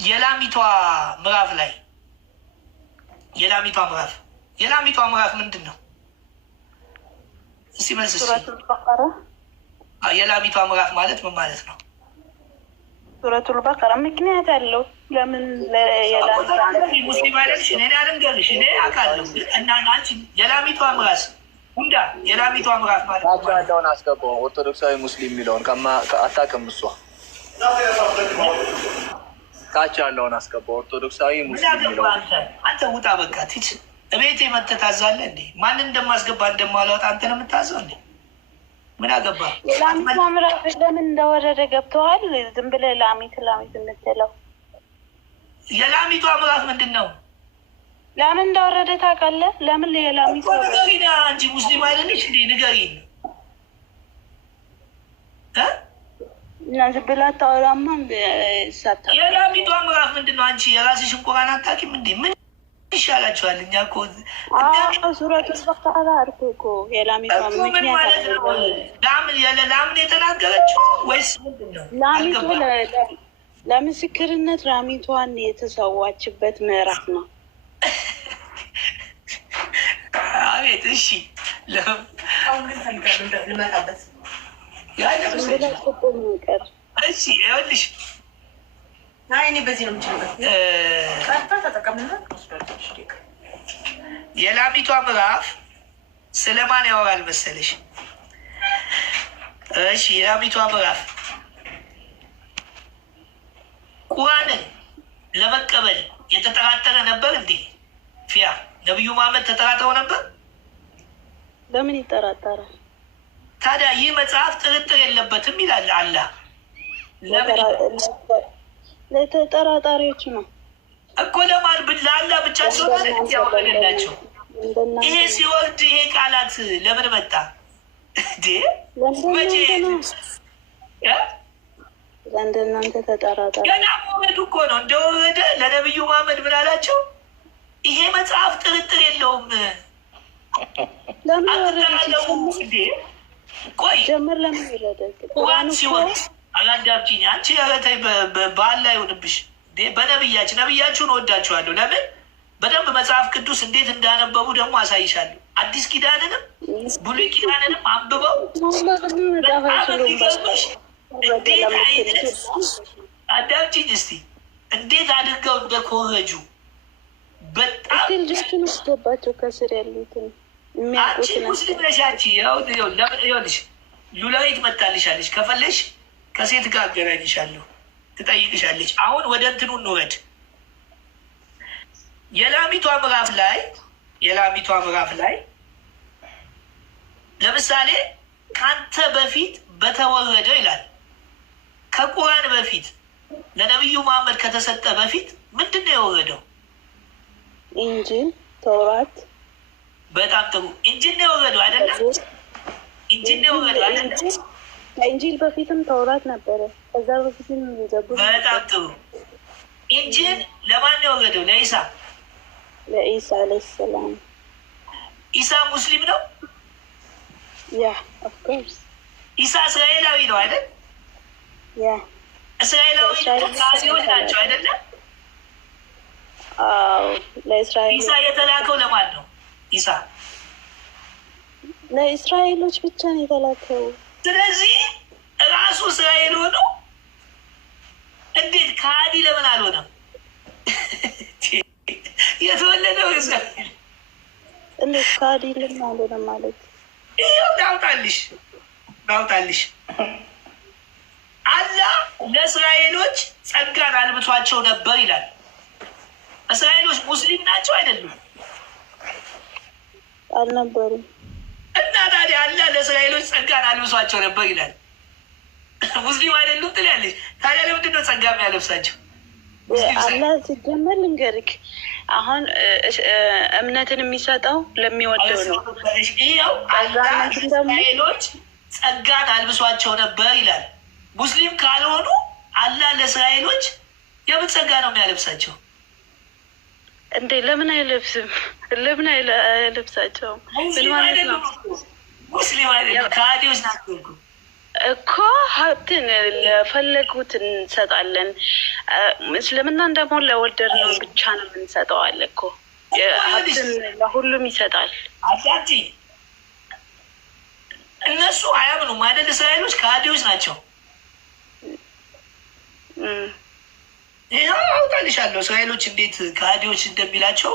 የላሚቷ ምዕራፍ ላይ የላሚቷ ምዕራፍ ምንድን ነው? እስቲ መልስ። የላሚቷ ምዕራፍ ማለት ምን ማለት ነው? ሱረቱል በቀራ ምክንያት አለው። ለምን ሙስሊም አይደልሽ? እኔ አልንገርሽ፣ እኔ አውቃለሁ። እና አንቺ የላሚቷ ምዕራፍ ሁንዳ የላሚቷ ምዕራፍ ማለት ነው። ያለውን አስገባው። ኦርቶዶክሳዊ ሙስሊም የሚለውን አታውቅም እሷ። ታች ያለውን አስገባው። ኦርቶዶክሳዊ ሙስሊም የሚለውን አንተ ውጣ በቃ ትች እቤቴ መተህ ታዛለህ እንዴ? ማንን እንደማስገባ እንደማላወጣ አንተ ነው የምታዘው እንዴ? ምን አገባ? የላሚቷ ምዕራፍ ለምን እንደወረደ ገብተዋል? ዝም ብለህ ላሚት የምትለው የላሚቷ ምዕራፍ ምንድን ነው? ለምን እንደወረደ ታውቃለህ? ለምን የላሚቷ ንገሪና። አንቺ ሙስሊም አይደለሽ እንዴ? ንገሪን። እና ዝም ብለህ አታወራማ። የላሚቷ ምዕራፍ ምንድን ነው? አንቺ የራስሽን ቁርአን አታውቂም እንዴ? ምን ይሻላችኋል? እኛ እኮ ሱረቱል በቀራ አልኩህ እኮ የላሚቷ ምን ማለት ነው? ላምን የተናገረችው ወይስ ምንድን ነው? ላሚቱ ለምስክርነት ላሚቷን የተሰዋችበት ምዕራፍ ነው። አቤት። እሺ ልመጣበት እሺ ይኸውልሽ የላሚቷ ምዕራፍ ስለማን ያወራል መሰለሽ? እሺ የላሚቷ ምዕራፍ ቁርአንን ለመቀበል የተጠራጠረ ነበር እንዴ? ፊያ ነቢዩ መሐመድ ተጠራጥረው ነበር? ለምን ይጠራጠራል ታዲያ? ይህ መጽሐፍ ጥርጥር የለበትም ይላል አላህ። ለተጠራጣሪዎች ነው እኮ። ለማን ለአላህ ብቻ ሲሆን ያወረደላቸው። ይሄ ሲወርድ ይሄ ቃላት ለምን መጣ እንዴ? መቼ ለእንደናንተ ተጠራጣሪ ገና መውረዱ እኮ ነው። እንደወረደ ለነቢዩ መሐመድ ምን አላቸው? ይሄ መጽሐፍ ጥርጥር የለውም አትጠራጠሩ እንዴ? ቆይ ጀምር። ለምን ወረደ? ቁርአን ሲወርድ አላዳምጪኝ አንቺ። ያረታይ በአላህ ይሁንብሽ። ነብያችሁን ወዳችኋለሁ። ለምን በደንብ መጽሐፍ ቅዱስ እንዴት እንዳነበቡ ደግሞ አሳይሻለሁ። አዲስ ኪዳንንም ብሉይ ኪዳንንም አንብበው እንዴት አይነት አዳምጪኝ እስቲ እንዴት አድርገው እንደኮረጁ በጣም ልጆችን ስገባቸው ከስር ያሉትን አንቺ ሙስሊም ነሽ። አንቺ ይኸውልሽ ሉላዊት መጣልሻለች። ከፈለሽ ከሴት ጋር አገናኝሻለሁ፣ ትጠይቅሻለች። አሁን ወደ እንትኑ እንውረድ። የላሚቷ ምዕራፍ ላይ ለምሳሌ ካንተ በፊት በተወረደው ይላል። ከቁርአን በፊት ለነቢዩ መሐመድ ከተሰጠ በፊት ምንድን ነው የወረደው? ኢንጂል፣ ተውራት። በጣም ጥሩ። ኢንጂል ነው የወረደው አይደለም? ኢንጂል ነው የወረደው አይደለም? ከኢንጂል በፊትም ተውራት ነበረ። ከዛ በፊትም ዘቡር። በጣም ጥሩ። ኢንጂል ለማን ነው የወረደው? ለኢሳ። ለኢሳ አለይሂ ሰላም። ኢሳ ሙስሊም ነው? ያ ኦፍ ኮርስ። ኢሳ እስራኤላዊ ነው አይደል? ያ እስራኤላዊ ከሃዲዎች ናቸው አይደለም? አዎ። ለእስራኤል ኢሳ የተላከው ለማን ነው? ኢሳ ለእስራኤሎች ብቻ ነው የተላከው። ስለዚህ ራሱ እስራኤል ሆኖ እንዴት ከሃዲ ለምን አልሆነም? የተወለደው እስራኤል እንዴት ከሃዲ ለምን አልሆነም ማለት? ይኸው ናውጣልሽ አላህ ለእስራኤሎች ጸጋን አልብሷቸው ነበር ይላል። እስራኤሎች ሙስሊም ናቸው አይደሉም? አልነበሩም። እና ታዲያ አላህ ለእስራኤሎች ጸጋን አልብሷቸው ነበር ይላል። ሙስሊም አይደሉም ትላለች። ታዲያ ለምንድን ነው ጸጋ የሚያለብሳቸው? አላህ ሲጀመር ልንገርክ፣ አሁን እምነትን የሚሰጠው ለሚወደው ነው። ይኸው አላህ ለእስራኤሎች ጸጋን አልብሷቸው ነበር ይላል። ሙስሊም ካልሆኑ አላህ ለእስራኤሎች የምን ጸጋ ነው የሚያለብሳቸው? እንዴ ለምን አይለብስም? ለምን አይለብሳቸውም? ምን ማለት ነው? ሙስሊም አይደለም ከሃዲዎች ናቸው እኮ። ሀብትን ለፈለጉት እንሰጣለን። እስልምናን ደግሞ ለወደድነው ብቻ ነው የምንሰጠው አለ እኮ። ሀብትን ለሁሉም ይሰጣል። አዳጂ እነሱ አያምኑም አይደል? እስራኤሎች ከሃዲዎች ናቸው። ይኸው አውጣልሻለሁ እስራኤሎች እንዴት ከሃዲዎች እንደሚላቸው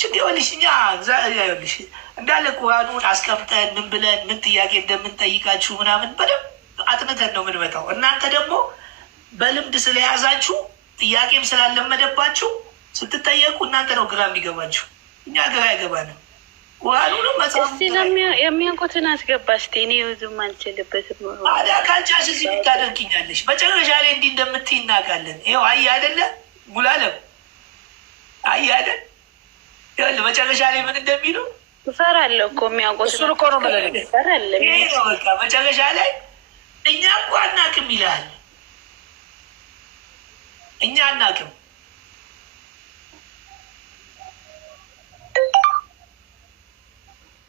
ችግርልሽ። እኛ ዛልሽ እንዳለ ቁርአኑን አስቀምጠን ምን ብለን ምን ጥያቄ እንደምንጠይቃችሁ ምናምን በደንብ አጥንተን ነው የምንመጣው። እናንተ ደግሞ በልምድ ስለያዛችሁ ጥያቄም ስላለመደባችሁ ስትጠየቁ እናንተ ነው ግራ የሚገባችሁ። እኛ ግራ አይገባንም። ቁርአኑንም መጽሐፍ የሚያውቁትን አስገባ እስኪ። እኔ ብዙም አልችልበትም። ታዲያ ካልቻልሽ እዚህ ታደርጊኛለሽ። መጨረሻ ላይ እንዲህ እንደምትይ እናውቃለን። ይኸው አየህ አይደለ ሙሉዓለም፣ አየህ አይደል? ይኸውልህ መጨረሻ ላይ ምን እንደሚሉ እፈራለሁ እኮ የሚያውቁትን እሱን እኮ ነው የምልህ። እፈራለሁ። ይሄ ነው በቃ መጨረሻ ላይ እኛ እኮ አናውቅም ይልሃል። እኛ አናውቅም።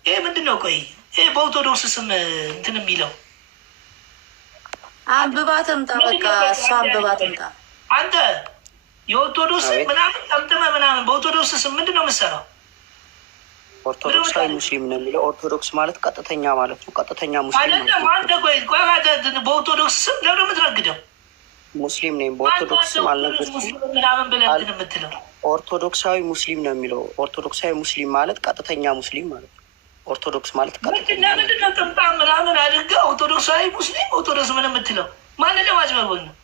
ይሄ ምንድን ነው? ቆይ ይሄ በኦርቶዶክስ ስም እንትን የሚለው አንብባ ትምጣ። በቃ እሷ አንብባ ትምጣ። አንተ የኦርቶዶክስ ምናምን ጠምጥመ ምናምን በኦርቶዶክስ ስም ምንድን ነው የምትሰራው? ኦርቶዶክሳዊ ሙስሊም ነው የሚለው። ኦርቶዶክስ ማለት ቀጥተኛ ማለት ነው። ቀጥተኛ ሙስሊም አይደለም። አንተ ቆይ በኦርቶዶክስ ስም ለምን የምትረግደው? ሙስሊም ነኝ በኦርቶዶክስ ስም አልነገርኩህም ምናምን ብለህ እንትን የምትለው ኦርቶዶክሳዊ ሙስሊም ነው የሚለው። ኦርቶዶክሳዊ ሙስሊም ማለት ቀጥተኛ ሙስሊም ማለት ነው። ኦርቶዶክስ ማለት ቀጥተኛ። ምንድን ነው ጥምጣም ምናምን አድርገህ ኦርቶዶክሳዊ ሙስሊም ኦርቶዶክስ ምን የምትለው? ማንን ለማጭበርበር ነው?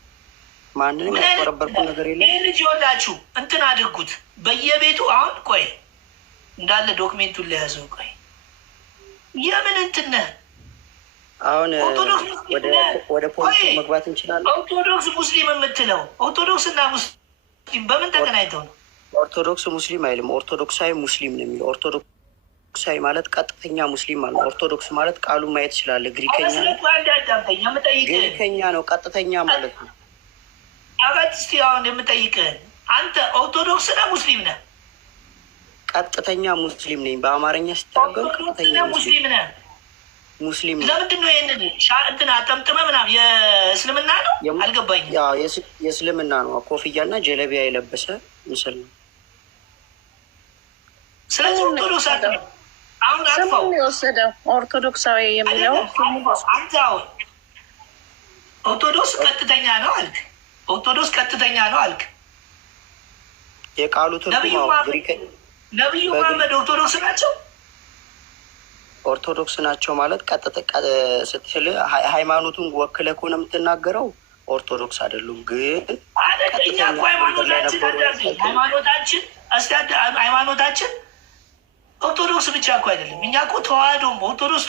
ማንንም ያጭበረበርኩ ነገር የለም። ይህ ልጅ ይኸውላችሁ እንትን አድርጉት በየቤቱ። አሁን ቆይ እንዳለ ዶክሜንቱን ለያዘው። ቆይ የምን እንትን ነህ? አሁን ወደ ፖለቲካ መግባት እንችላለን። ኦርቶዶክስ ሙስሊም የምትለው ኦርቶዶክስ እና ሙስሊም በምን ተገናኝተው ነው? ኦርቶዶክስ ሙስሊም አይልም። ኦርቶዶክሳዊ ሙስሊም ነው የሚለው። ኦርቶዶክሳዊ ማለት ቀጥተኛ ሙስሊም ማለት ነው። ኦርቶዶክስ ማለት ቃሉን ማየት ትችላለህ። ግሪከኛ ነው። ቀጥተኛ ማለት ነው። አባት እስቲ አሁን የምጠይቅህን አንተ ኦርቶዶክስ ነህ ሙስሊም ነህ? ቀጥተኛ ሙስሊም ነኝ። በአማርኛ ሲታገል ቀጥተኛ ሙስሊም ነህ። ሙስሊም ነው። ለምንድን ነው ይህንን እንትን አጠምጥመ ምናምን የእስልምና ነው? አልገባኝም። የእስልምና ነው። ኮፍያ እና ጀለቢያ የለበሰ ምስል ነው። ስለዚህ ኦርቶዶክስ አሁን አልፋው የወሰደው ኦርቶዶክሳዊ የሚለው አንተ አሁን ኦርቶዶክስ ቀጥተኛ ነው አልክ። ኦርቶዶክስ ቀጥተኛ ነው አልክ። የቃሉ ትርጉም ነቢዩ መሐመድ ኦርቶዶክስ ናቸው። ኦርቶዶክስ ናቸው ማለት ስትል ሃይማኖቱን ወክለህ ከሆነ የምትናገረው ኦርቶዶክስ አይደሉም። ግን ሃይማኖታችን ኦርቶዶክስ ኦርቶዶክስ ብቻ እኮ አይደለም። እኛ እኮ ተዋህዶም ኦርቶዶክስ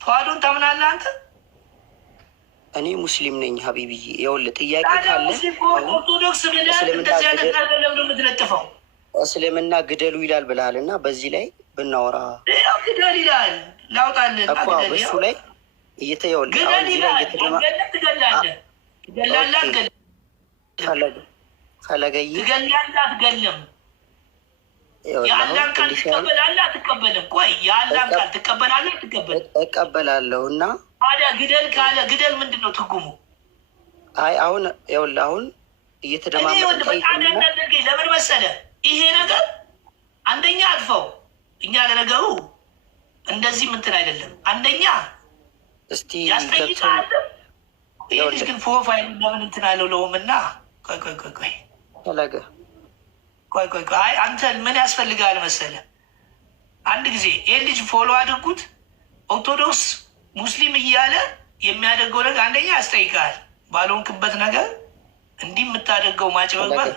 ተዋህዶን ታምናለህ አንተ? እኔ ሙስሊም ነኝ ሀቢብዬ። ይኸውልህ ጥያቄ ካለ ኦርቶዶክስ ብለህ እንደዚህ አይነት ነገር ለምን የምትለጥፈው? እስልምና ግደሉ ይላል ብለሃል እና በዚህ ላይ ብናወራ ግደል ይላል ላውጣልን እኮ በሱ ላይ እየተየውልህ ፈለገይ ትገላለህ አትገልም? የአላህን ቃል ትቀበላለህ አትቀበልም? ቆይ የአላህን ቃል ትቀበላለህ አትቀበልም? እቀበላለሁ። እና ታዲያ ግደል ካለ ግደል ምንድን ነው ትርጉሙ? አይ አሁን ይኸውልህ አሁን እየተደማመጠ በጣም ያናደርገኝ ለምን መሰለህ? ይሄ ነገር አንደኛ አጥፈው እኛ ለነገሩ እንደዚህ ምንትን አይደለም። አንደኛ እስቲ ያስጠይቃል። ይህ ልጅ ግን ፕሮፋይል ለምን እንትን አለው ለውም እና ቆይ ፈለገ ቆይ አይ አንተ ምን ያስፈልጋል መሰለህ? አንድ ጊዜ ይህ ልጅ ፎሎ አድርጉት። ኦርቶዶክስ ሙስሊም እያለ የሚያደርገው ነገር አንደኛ ያስጠይቃል። ባልሆንክበት ነገር እንዲህ የምታደርገው ማጭበርበር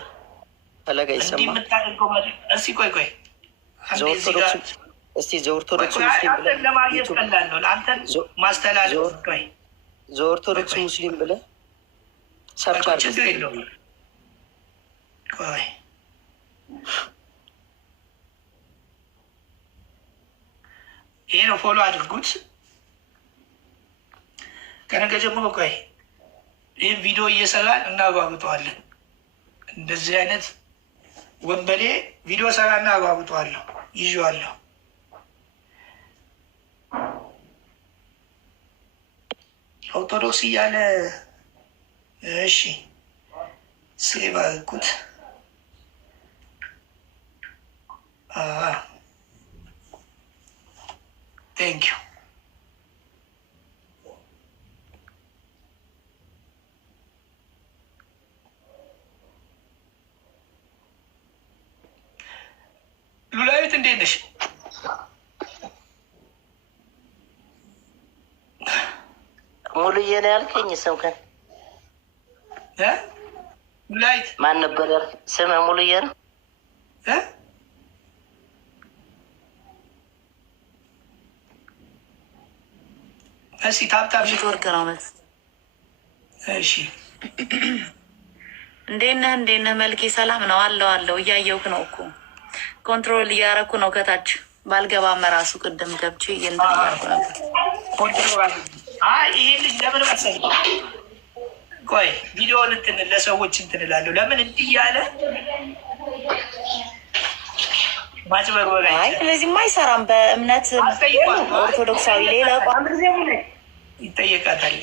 ፈለገ እንዲህ ይሰማል። የምታደርገው እስቲ ቆይ እስቲ ዘኦርቶዶክስ ሙስሊም ብለህ ለማግኘት ቀላል ነው ለአንተን ማስተላለፍ። ቆይ ዘኦርቶዶክስ ሙስሊም ብለህ ሰርች አድርገህ ችግር የለውም። ቆይ ይሄ ነው ፎሎ አድርጉት ከነገ ጀምሮ። ቆይ ይህም ቪዲዮ እየሰራን እናጓጉጠዋለን። እንደዚህ አይነት ወንበዴ ቪዲዮ ሰራና አጓጉጠዋለሁ፣ ይዤዋለሁ። ኦርቶዶክስ እያለ እሺ ሴቭ አድርጉት። ቴንክ ዩ። ሉላዊት እንዴት ነሽ? ሙሉዬ ነው ያልከኝ ስምክን? ሉላዊት ማን ነበር ያልከኝ? ስምህ ሙሉዬ ነው? እሺ ታብታብ ኔትወርክ ነው መስ እሺ እንዴት ነህ መልኬ? ሰላም ነው አለው እያየሁህ ነው እኮ ኮንትሮል እያደረኩ ነው ከታች ባልገባም እራሱ ቅድም ገብቼ እንትን እያደረኩ ነበር። ይሄ ልጅ ለምን መሰለኝ ቆይ ቪዲዮውን እንትን ለሰዎች እንትን እላለሁ። ለምን እንዲህ እያለ ማጭበርበር ስለዚህማ አይሰራም። በእምነት ኦርቶዶክሳዊ ሌላ ይጠየቃታል።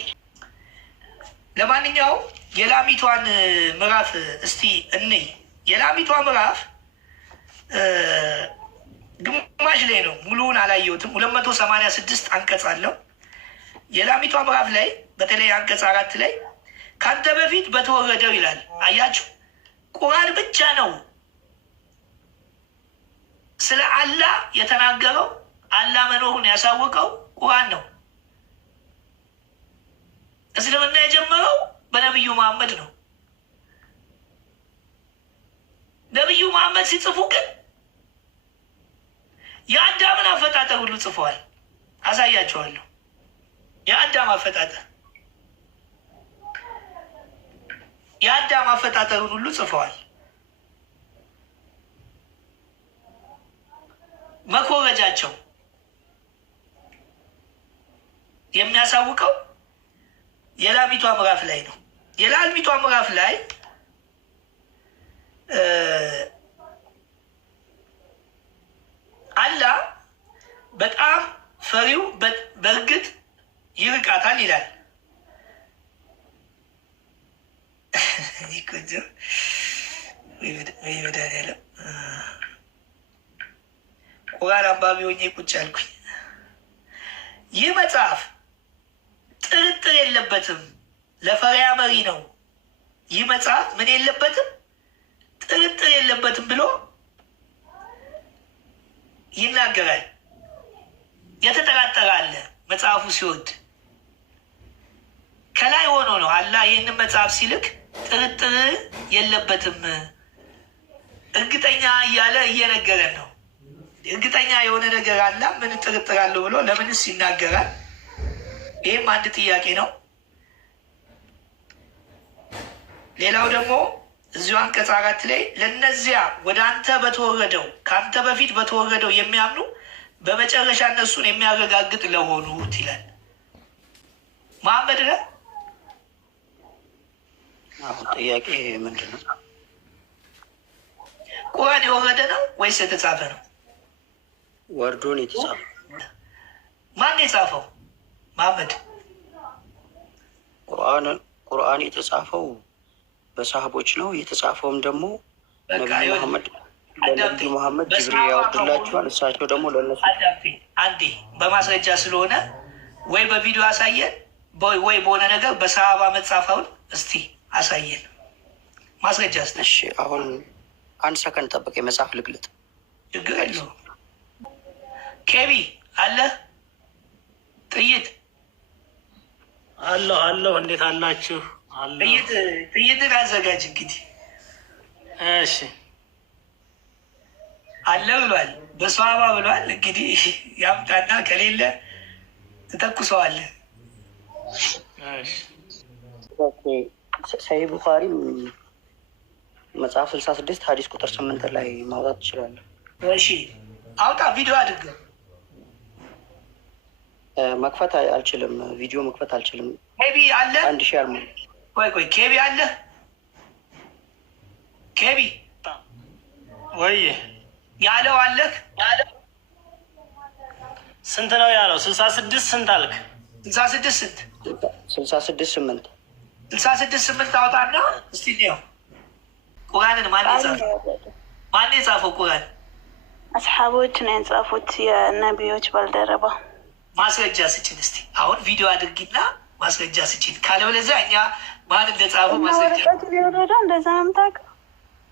ለማንኛውም የላሚቷን ምዕራፍ እስቲ እንይ። የላሚቷ ምዕራፍ ግማሽ ላይ ነው፣ ሙሉውን አላየሁትም። 286 አንቀጽ አለው። የላሚቷ ምዕራፍ ላይ በተለይ አንቀጽ 4 ላይ ከአንተ በፊት በተወረደው ይላል። አያችሁ፣ ቁርአን ብቻ ነው ስለ አላህ የተናገረው። አላህ መኖሩን ያሳወቀው ቁርአን ነው። እስልምና የጀመረው በነቢዩ መሐመድ ነው። ነቢዩ መሐመድ ሲጽፉ ግን የአዳምን አፈጣጠር ሁሉ ጽፈዋል። አሳያቸዋለሁ። የአዳም አፈጣጠሩን ሁሉ ጽፈዋል። መኮረጃቸው የሚያሳውቀው የላሚቷ ምዕራፍ ላይ ነው። የላሚቷ ምዕራፍ ላይ አላህ በጣም ፈሪው በእርግጥ ይርቃታል ይላል። መድኃኒዓለም ቁርአን አንባቢ ሆኜ ቁጭ አልኩኝ። ይህ መጽሐፍ ጥርጥር የለበትም ለፈሪያ መሪ ነው። ይህ መጽሐፍ ምን የለበትም? ጥርጥር የለበትም ብሎ ይናገራል። የተጠራጠረ አለ መጽሐፉ ሲወድ ከላይ ሆኖ ነው አላህ ይህንን መጽሐፍ ሲልክ ጥርጥር የለበትም እርግጠኛ እያለ እየነገረን ነው። እርግጠኛ የሆነ ነገር አለ ምን እጠረጥራለሁ ብሎ ለምንስ ይናገራል? ይህም አንድ ጥያቄ ነው። ሌላው ደግሞ እዚሁ አንቀጽ 4 ላይ ለእነዚያ ወደ አንተ በተወረደው ከአንተ በፊት በተወረደው የሚያምኑ በመጨረሻ እነሱን የሚያረጋግጥ ለሆኑት ይላል። መሐመድ ነ አሁን ጥያቄ ምንድን ነው? ቁርአን የወረደ ነው ወይስ የተጻፈ ነው? ወርዶን የተጻፈ። ማን የጻፈው? መሐመድ። ቁርአን የተጻፈው በሰሃቦች ነው። የተጻፈውም ደግሞ ነቢዩ መሐመድ ጅብሪል ያወርድላቸዋል። እሳቸው ደግሞ ለእነሱ አንዴ በማስረጃ ስለሆነ ወይ በቪዲዮ አሳየን ወይ በሆነ ነገር በሰሃባ መጻፈውን እስቲ አሳየን። ማስረጃ ስ እሺ፣ አሁን አንድ ሰከንድ ጠብቅ፣ የመጽሐፍ ልግለጥ። ችግር የለውም። ኬቢ አለ ጥይት አለሁ። እንዴት አላችሁ? ጥይትን አዘጋጅ እንግዲህ። እሺ አለ ብሏል፣ በሰሃባ ብሏል። እንግዲህ ያምጣና ከሌለ ትተኩሰዋለህ። ሰሂህ ቡኻሪ መጽሐፍ 66 ሀዲስ ቁጥር 8 ላይ ማውጣት ትችላለህ። እሺ አውጣ፣ ቪዲዮ አድርገው። መክፈት አልችልም፣ ቪዲዮ መክፈት አልችልም። ኬቢ አለ? አንድ ሺህ አልሞ ቆይ ኬቢ አለ? ኬቢ ወይ ያለው አለክ? ስንት ነው ያለው? 66 ስንት አልክ? 66 ስንት? 66 8 66 8 አውጣና እስቲ ነው ቁርአንን ማን የጻፈው? ቁርአን አስሓቦች ነው የጻፉት፣ የነቢዮች ባልደረባ። ማስረጃ ስጭን እስቲ። አሁን ቪዲዮ አድርጊና ማስረጃ ስጭን። ካለበለዚያ እኛ ማን እንደጻፈው ማስረጃ የወረደው እንደዛ ነው የምታውቀው።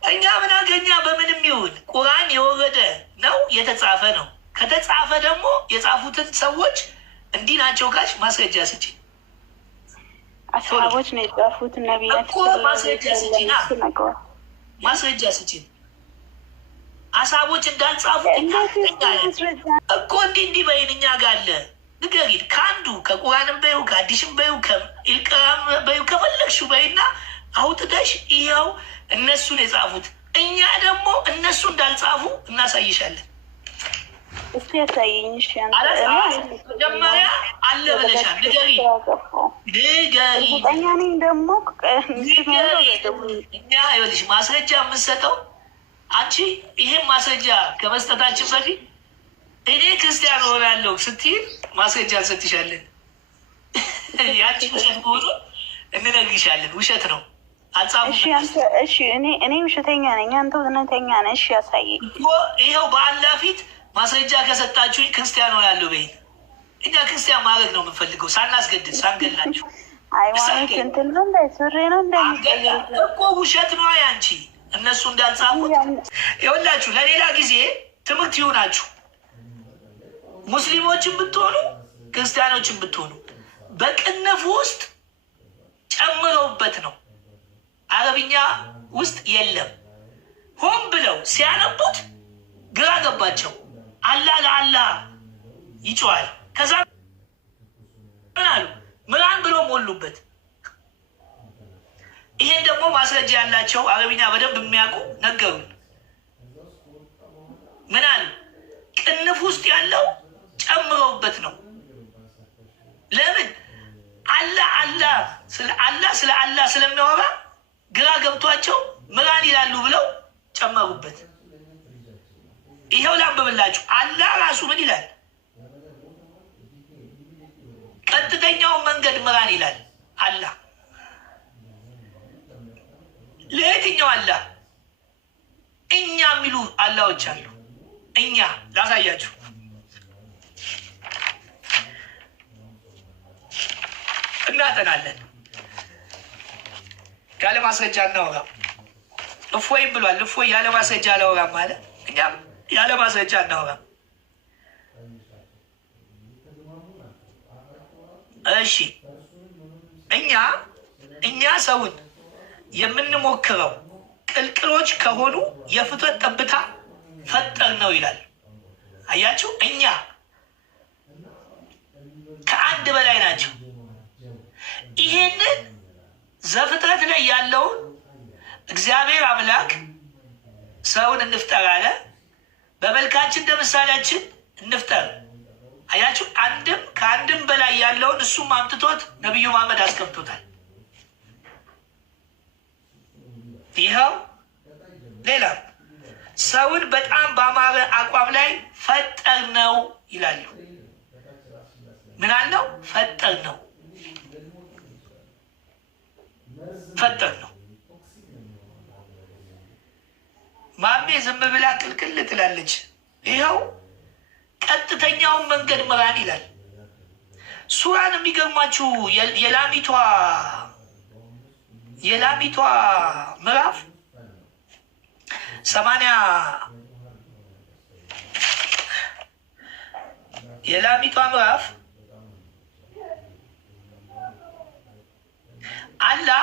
እኛ ምን አገኛ? በምንም ይሁን ቁርአን የወረደ ነው የተጻፈ ነው። ከተጻፈ ደግሞ የጻፉትን ሰዎች እንዲህ ናቸው ጋሽ ማስረጃ ስጭን። አስሓቦች ነው የጻፉት፣ ነቢያት እኮ ማስረጃ ስጭን። ማስረጃ ስጭን። አሳቦች እንዳልጻፉት እኮ እንዲህ በይን እኛ ጋር አለ። ንገሪን ከአንዱ ከቁርአንም በይው ከአዲስም በይው ከኢልቃም በይው ከፈለግሽው በይና አውጥተሽ ይኸው እነሱን የጻፉት። እኛ ደግሞ እነሱ እንዳልጻፉ እናሳይሻለን። እስቲ ያሳየኝ። መጀመሪያ አለ ብለሻል። ንገሪ። እርግጠኛ ነኝ ደግሞ እኛ ይኸውልሽ ማስረጃ የምንሰጠው አንቺ ይሄን ማስረጃ ከመስጠታችን በፊት እኔ ክርስቲያን ሆናለሁ ስትይ ማስረጃ እንሰጥሻለን። ያቺ ውሸት መሆኑ እንነግርሻለን። ውሸት ነው አልጻፉም። እሺ እኔ ውሸተኛ ነኝ፣ አንተ እውነተኛ ነህ። እሺ ያሳየኝ። ይኸው በአላህ ፊት ማስረጃ ከሰጣችሁኝ ክርስቲያን ሆናለሁ በይኝ። እኛ ክርስቲያን ማድረግ ነው የምንፈልገው፣ ሳናስገድድ ሳንገላችሁ። ሃይማኖት እንትን ነው እንደ ሱሪ ነው እኮ ውሸት ነው ያንቺ። እነሱ እንዳልጻፉት ይኸውላችሁ፣ ለሌላ ጊዜ ትምህርት ይሆናችሁ። ሙስሊሞችን ብትሆኑ ክርስቲያኖችን ብትሆኑ በቅንፍ ውስጥ ጨምረውበት ነው። አረብኛ ውስጥ የለም። ሆን ብለው ሲያነቡት ግራ ገባቸው። አላህ ለአላህ ይጮሃል። ከዛ ምን አሉ? ምራን ብሎ ሞሉበት። ይሄን ደግሞ ማስረጃ ያላቸው አረብኛ በደንብ የሚያውቁ ነገሩን። ምን አሉ? ቅንፍ ውስጥ ያለው ጨምረውበት ነው። ለምን? አላህ ስለ አላህ ስለሚያወራ ግራ ገብቷቸው ምራን ይላሉ ብለው ጨመሩበት። ይኸው ላንብብላችሁ። አላህ ራሱ ምን ይላል? ቀጥተኛውን መንገድ ምራን ይላል አላህ። ለየትኛው አላህ? እኛ የሚሉ አላዎች አሉ። እኛ ላሳያችሁ። እናጠናለን። ያለ ማስረጃ እናወራም። እፎይም ብሏል። እፎይ ያለ ማስረጃ አላወራም ማለት እኛም ያለ ማስረጃ እናወራም። እሺ እኛ ሰውን የምንሞክረው ቅልቅሎች ከሆኑ የፍጥረት ጠብታ ፈጠር ነው ይላል። አያችሁ፣ እኛ ከአንድ በላይ ናቸው። ይሄንን ዘፍጥረት ላይ ያለውን እግዚአብሔር አምላክ ሰውን እንፍጠር አለ። በመልካችን እንደ ምሳሌያችን እንፍጠር። አያችሁ፣ አንድም ከአንድም በላይ ያለውን እሱም አምጥቶት ነቢዩ መሐመድ አስገብቶታል። ይኸው ሌላ ሰውን በጣም በአማረ አቋም ላይ ፈጠር ነው ይላሉ። ምን አልነው? ፈጠር ነው፣ ፈጠር ነው። ማሜ ዝም ብላ ቅልቅል ትላለች። ይኸው ቀጥተኛውን መንገድ ምራን ይላል። ሱራን የሚገርማችሁ የላሚቷ ምዕራፍ 80 የላሚቷ ምዕራፍ አላህ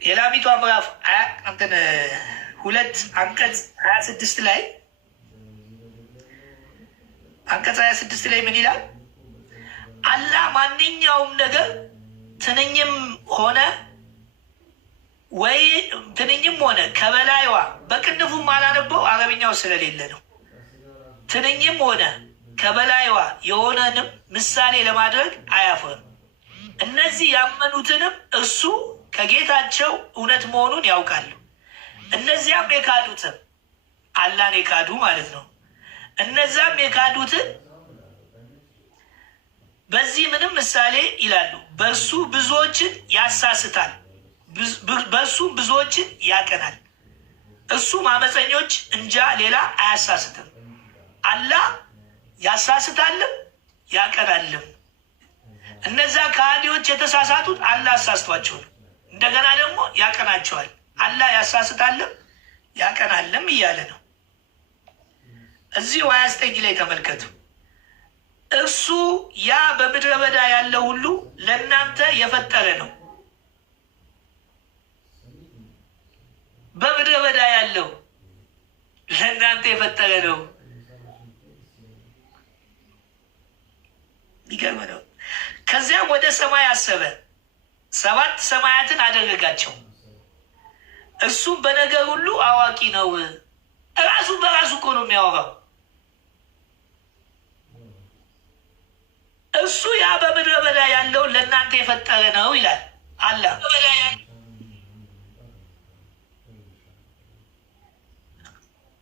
የላሚቷ ምዕራፍ 2 አንቀጽ 26 ላይ ምን ይላል? አላህ ማንኛውም ነገር ትንኝም ሆነ ከበላይዋ በቅንፉም አላነበው አረብኛው ስለሌለ ነው። ትንኝም ሆነ ከበላይዋ የሆነንም ምሳሌ ለማድረግ አያፍርም። እነዚህ ያመኑትንም እርሱ ከጌታቸው እውነት መሆኑን ያውቃሉ። እነዚያም የካዱትን አላህን የካዱ ማለት ነው። እነዛም የካዱትን በዚህ ምንም ምሳሌ ይላሉ፣ በእርሱ ብዙዎችን ያሳስታል፣ በእርሱ ብዙዎችን ያቀናል። እሱም አመፀኞች እንጃ ሌላ አያሳስትም። አላህ ያሳስታልም ያቀናልም። እነዛ ከሃዲዎች የተሳሳቱት አላህ አሳስቷቸው ነው። እንደገና ደግሞ ያቀናቸዋል። አላህ ያሳስታልም ያቀናልም እያለ ነው። እዚህ 29 ላይ ተመልከቱ። እርሱ ያ በምድረ በዳ ያለው ሁሉ ለእናንተ የፈጠረ ነው። በምድረ በዳ ያለው ለእናንተ የፈጠረ ነው። ይገርም ነው። ከዚያም ወደ ሰማይ አሰበ፣ 7 ሰማያትን አደረጋቸው። እርሱም በነገር ሁሉ አዋቂ ነው። ራሱ በራሱ እኮ ነው የሚያወራው። እሱ ያ በምድረ በዳ ያለው ለእናንተ የፈጠረ ነው ይላል አላህ።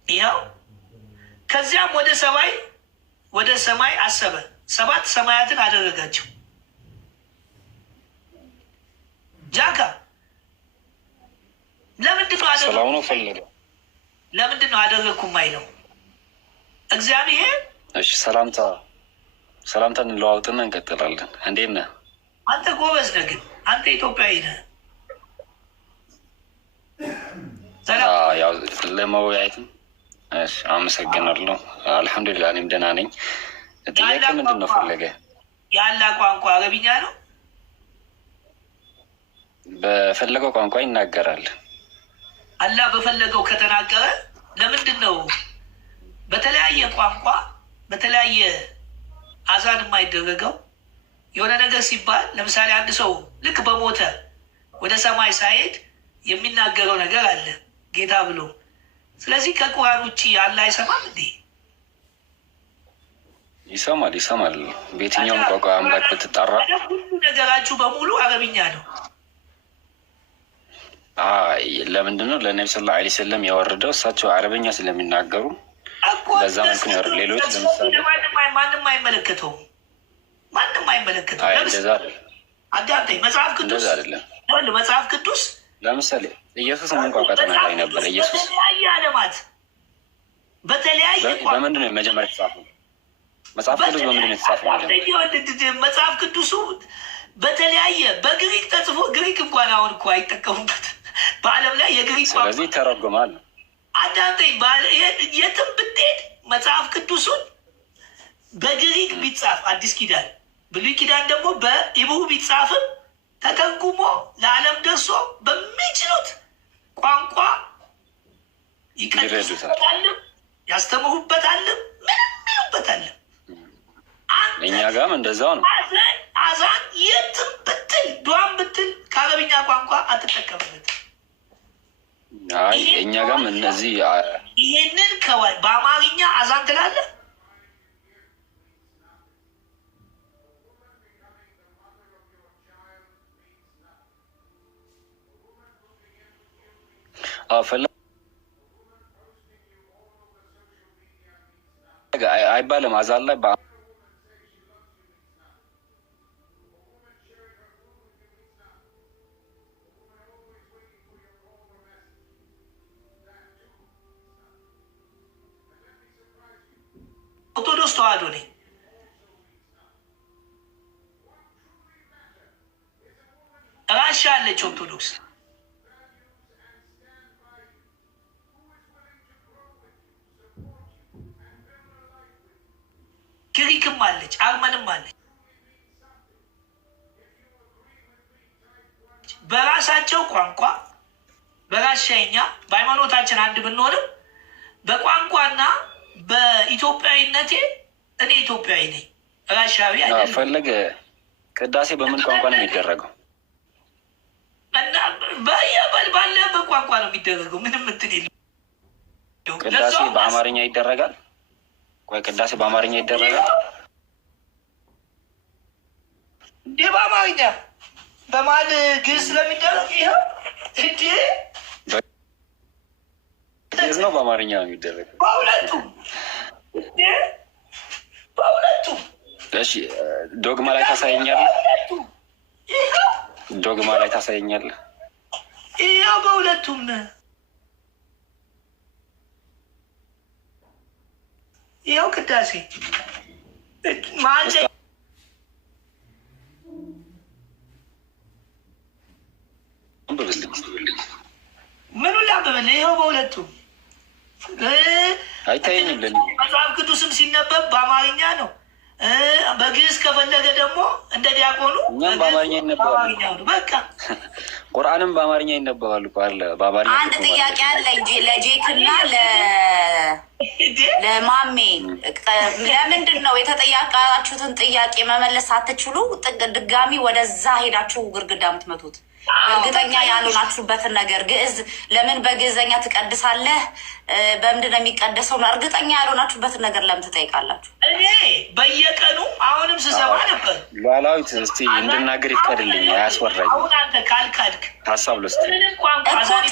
ይኸው ከዚያም ወደ ሰማይ አሰበ፣ 7 ሰማያትን አደረጋቸው። ጃካ ለምንድን ነው አደረግኩ ማይለው እግዚአብሔር? እሺ ሰላምታ እንለዋውጥና እንቀጥላለን። እንዴት ነህ? አንተ ጎበዝ ነህ፣ ግን አንተ ኢትዮጵያዊ ነህ። ያው ለመወያየትም አመሰግናለሁ። አልሐምዱሊላህ እኔም ደህና ነኝ። ጥያቄ ምንድን ነው ፈለገ? የአላህ ቋንቋ አረብኛ ነው። በፈለገው ቋንቋ ይናገራል። አላህ በፈለገው ከተናገረ ለምንድን ነው በተለያየ ቋንቋ በተለያየ አዛን የማይደረገው? የሆነ ነገር ሲባል ለምሳሌ አንድ ሰው ልክ በሞተ ወደ ሰማይ ሳይሄድ የሚናገረው ነገር አለ ጌታ ብሎ። ስለዚህ ከቁርአን ውጭ አላህ አይሰማም እንዴ? ይሰማል። በየትኛውም ቋንቋ አምላክ ብትጠራ ሁሉ ነገራችሁ በሙሉ አረብኛ ነው። ለምንድን ነው ለነቢ ሰለላሁ ዐለይሂ ወሰለም ያወረደው? እሳቸው አረበኛ ስለሚናገሩ በዛ መልኩ ነው። ሌሎች ለምሳሌ ማንም አይመለከተውም። አዳምጠኝ። መጽሐፍ ቅዱስ ለምሳሌ ኢየሱስ ምን ቋንቋ ተናጋሪ ነበር? ኢየሱስ በተለያየ ዓለማት በምንድን ነው መጀመሪያ የተጻፈው? መጽሐፍ ቅዱስ በምንድን ነው የተጻፈው? መጽሐፍ ቅዱሱ በተለያየ በግሪክ ተጽፎ፣ ግሪክ እንኳን አሁን እኮ አይጠቀሙበትም በዓለም ላይ የግሪክ ቋንቋ። ስለዚህ ተረጉማል። አዳምጠኝ። የትም ብትሄድ መጽሐፍ ቅዱሱን በግሪክ ቢጻፍ አዲስ ኪዳን፣ ብሉይ ኪዳን ደግሞ በኢብሩ ቢጻፍም ተተርጉሞ ለዓለም ደርሶ በሚችሉት ቋንቋ ይቀድሳል፣ ያስተምሩበታል፣ ምንም ይሉበታል። እኛ ጋርም እንደዛው ነው። አዛን የትም ብትል ዱዓም ብትል ከአረብኛ ቋንቋ አትጠቀምበት። አይ እኛ ጋርም እነዚህ ይሄንን ከዋይ በአማርኛ አዛን ትላለህ። አይባልም አዛን ላይ ኦርቶዶክስ ተዋህዶ ነኝ። ራሻ አለች ኦርቶዶክስ፣ ግሪክም አለች፣ አርመንም አለች። በራሳቸው ቋንቋ በራሻኛ በሃይማኖታችን አንድ ብንሆንም በቋንቋና በኢትዮጵያዊነቴ እኔ ኢትዮጵያዊ ነኝ፣ ራሻዊ አይደለም። ፈለገ ቅዳሴ በምን ቋንቋ ነው የሚደረገው? እና ባለበት ቋንቋ ነው የሚደረገው። ምንም እንትን የለም። ቅዳሴ በአማርኛ ይደረጋል? ቆይ ቅዳሴ በአማርኛ ይደረጋል እንዴ? በአማርኛ በማል ግዕዝ ስለሚደረግ ይኸው እንዴ ነው በአማርኛ ነው የሚደረገው። በሁለቱም በሁለቱም። እሺ ዶግማ ላይ ታሳየኛለህ? ዶግማ ላይ ታሳየኛለህ? ይኸው በሁለቱም ይኸው ቅዳሴ ማለ ምኑን ላንብብልህ? ይኸው በሁለቱም አይታየኝም። መጽሐፍ ቅዱስም ሲነበብ በአማርኛ ነው። በግዕዝ ከፈለገ ደግሞ እንደ ዲያቆኑ እኛም በአማርኛ ይነበባል። በቃ ቁርአንም በአማርኛ ይነበባል እኮ አለ። በአማርኛ አንድ ጥያቄ አለ እንጂ ለጄክና ለማሜ ለምንድን ነው የተጠያቃችሁትን ጥያቄ መመለስ አትችሉ? ድጋሚ ወደዛ ሄዳችሁ ግርግዳ የምትመቱት? እርግጠኛ ያልሆናችሁበትን ነገር ግዕዝ ለምን በግዕዘኛ ትቀድሳለህ? በምንድን ነው የሚቀደሰው? እርግጠኛ ያልሆናችሁበትን ነገር ለምን ትጠይቃላችሁ? እኔ በየቀኑ አሁንም ስሰማ ነበር። ሉዓላዊት እስቲ እንድናገር ይፍቀድልኝ፣ አያስወራኝ። አሁን አንተ ካልካድክ ሀሳብ ልስጥ እኮ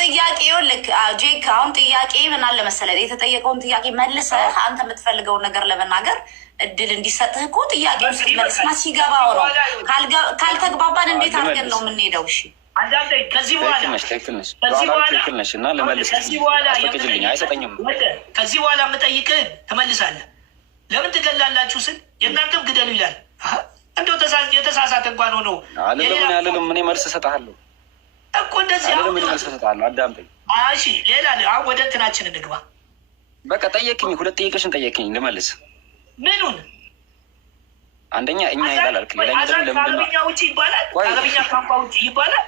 ጥያቄው ልክ ጄክ፣ አሁን ጥያቄ ምን አለ መሰለህ፣ የተጠየቀውን ጥያቄ መልሰህ አንተ የምትፈልገውን ነገር ለመናገር እድል እንዲሰጥህ እኮ ጥያቄውን ስትመልስና ሲገባው ነው። ካልተግባባን እንዴት አድርገን ነው የምንሄደው? እሺ አንዳንዴ ከዚህ በኋላ ትክክል ነሽ እና ልመልስ አስፈቅጅልኝ። አይሰጠኝም። ከዚህ በኋላ የምጠይቅህን ትመልሳለህ። ለምን ትገላላችሁ ስል የእናንተም ግደሉ ይላል። እንደው የተሳሳተ እንኳን ሆኖ አልልም። እኔ መልስ እሰጥሃለሁ እኮ እንደዚህ መልስ እሰጥሃለሁ። አዳምጠኝ። እሺ ሌላ አሁን ወደ እንትናችን እንግባ። በቃ ጠየቅኝ፣ ሁለት ጥያቄሽን ጠየቅኝ፣ ልመልስ። ምኑን? አንደኛ እኛ ይላል አልክ፣ ሌላኛው ደግሞ ለምንድን ነው ከአረብኛ ውጭ ይባላል? ከአረብኛ ቋንቋ ውጭ ይባላል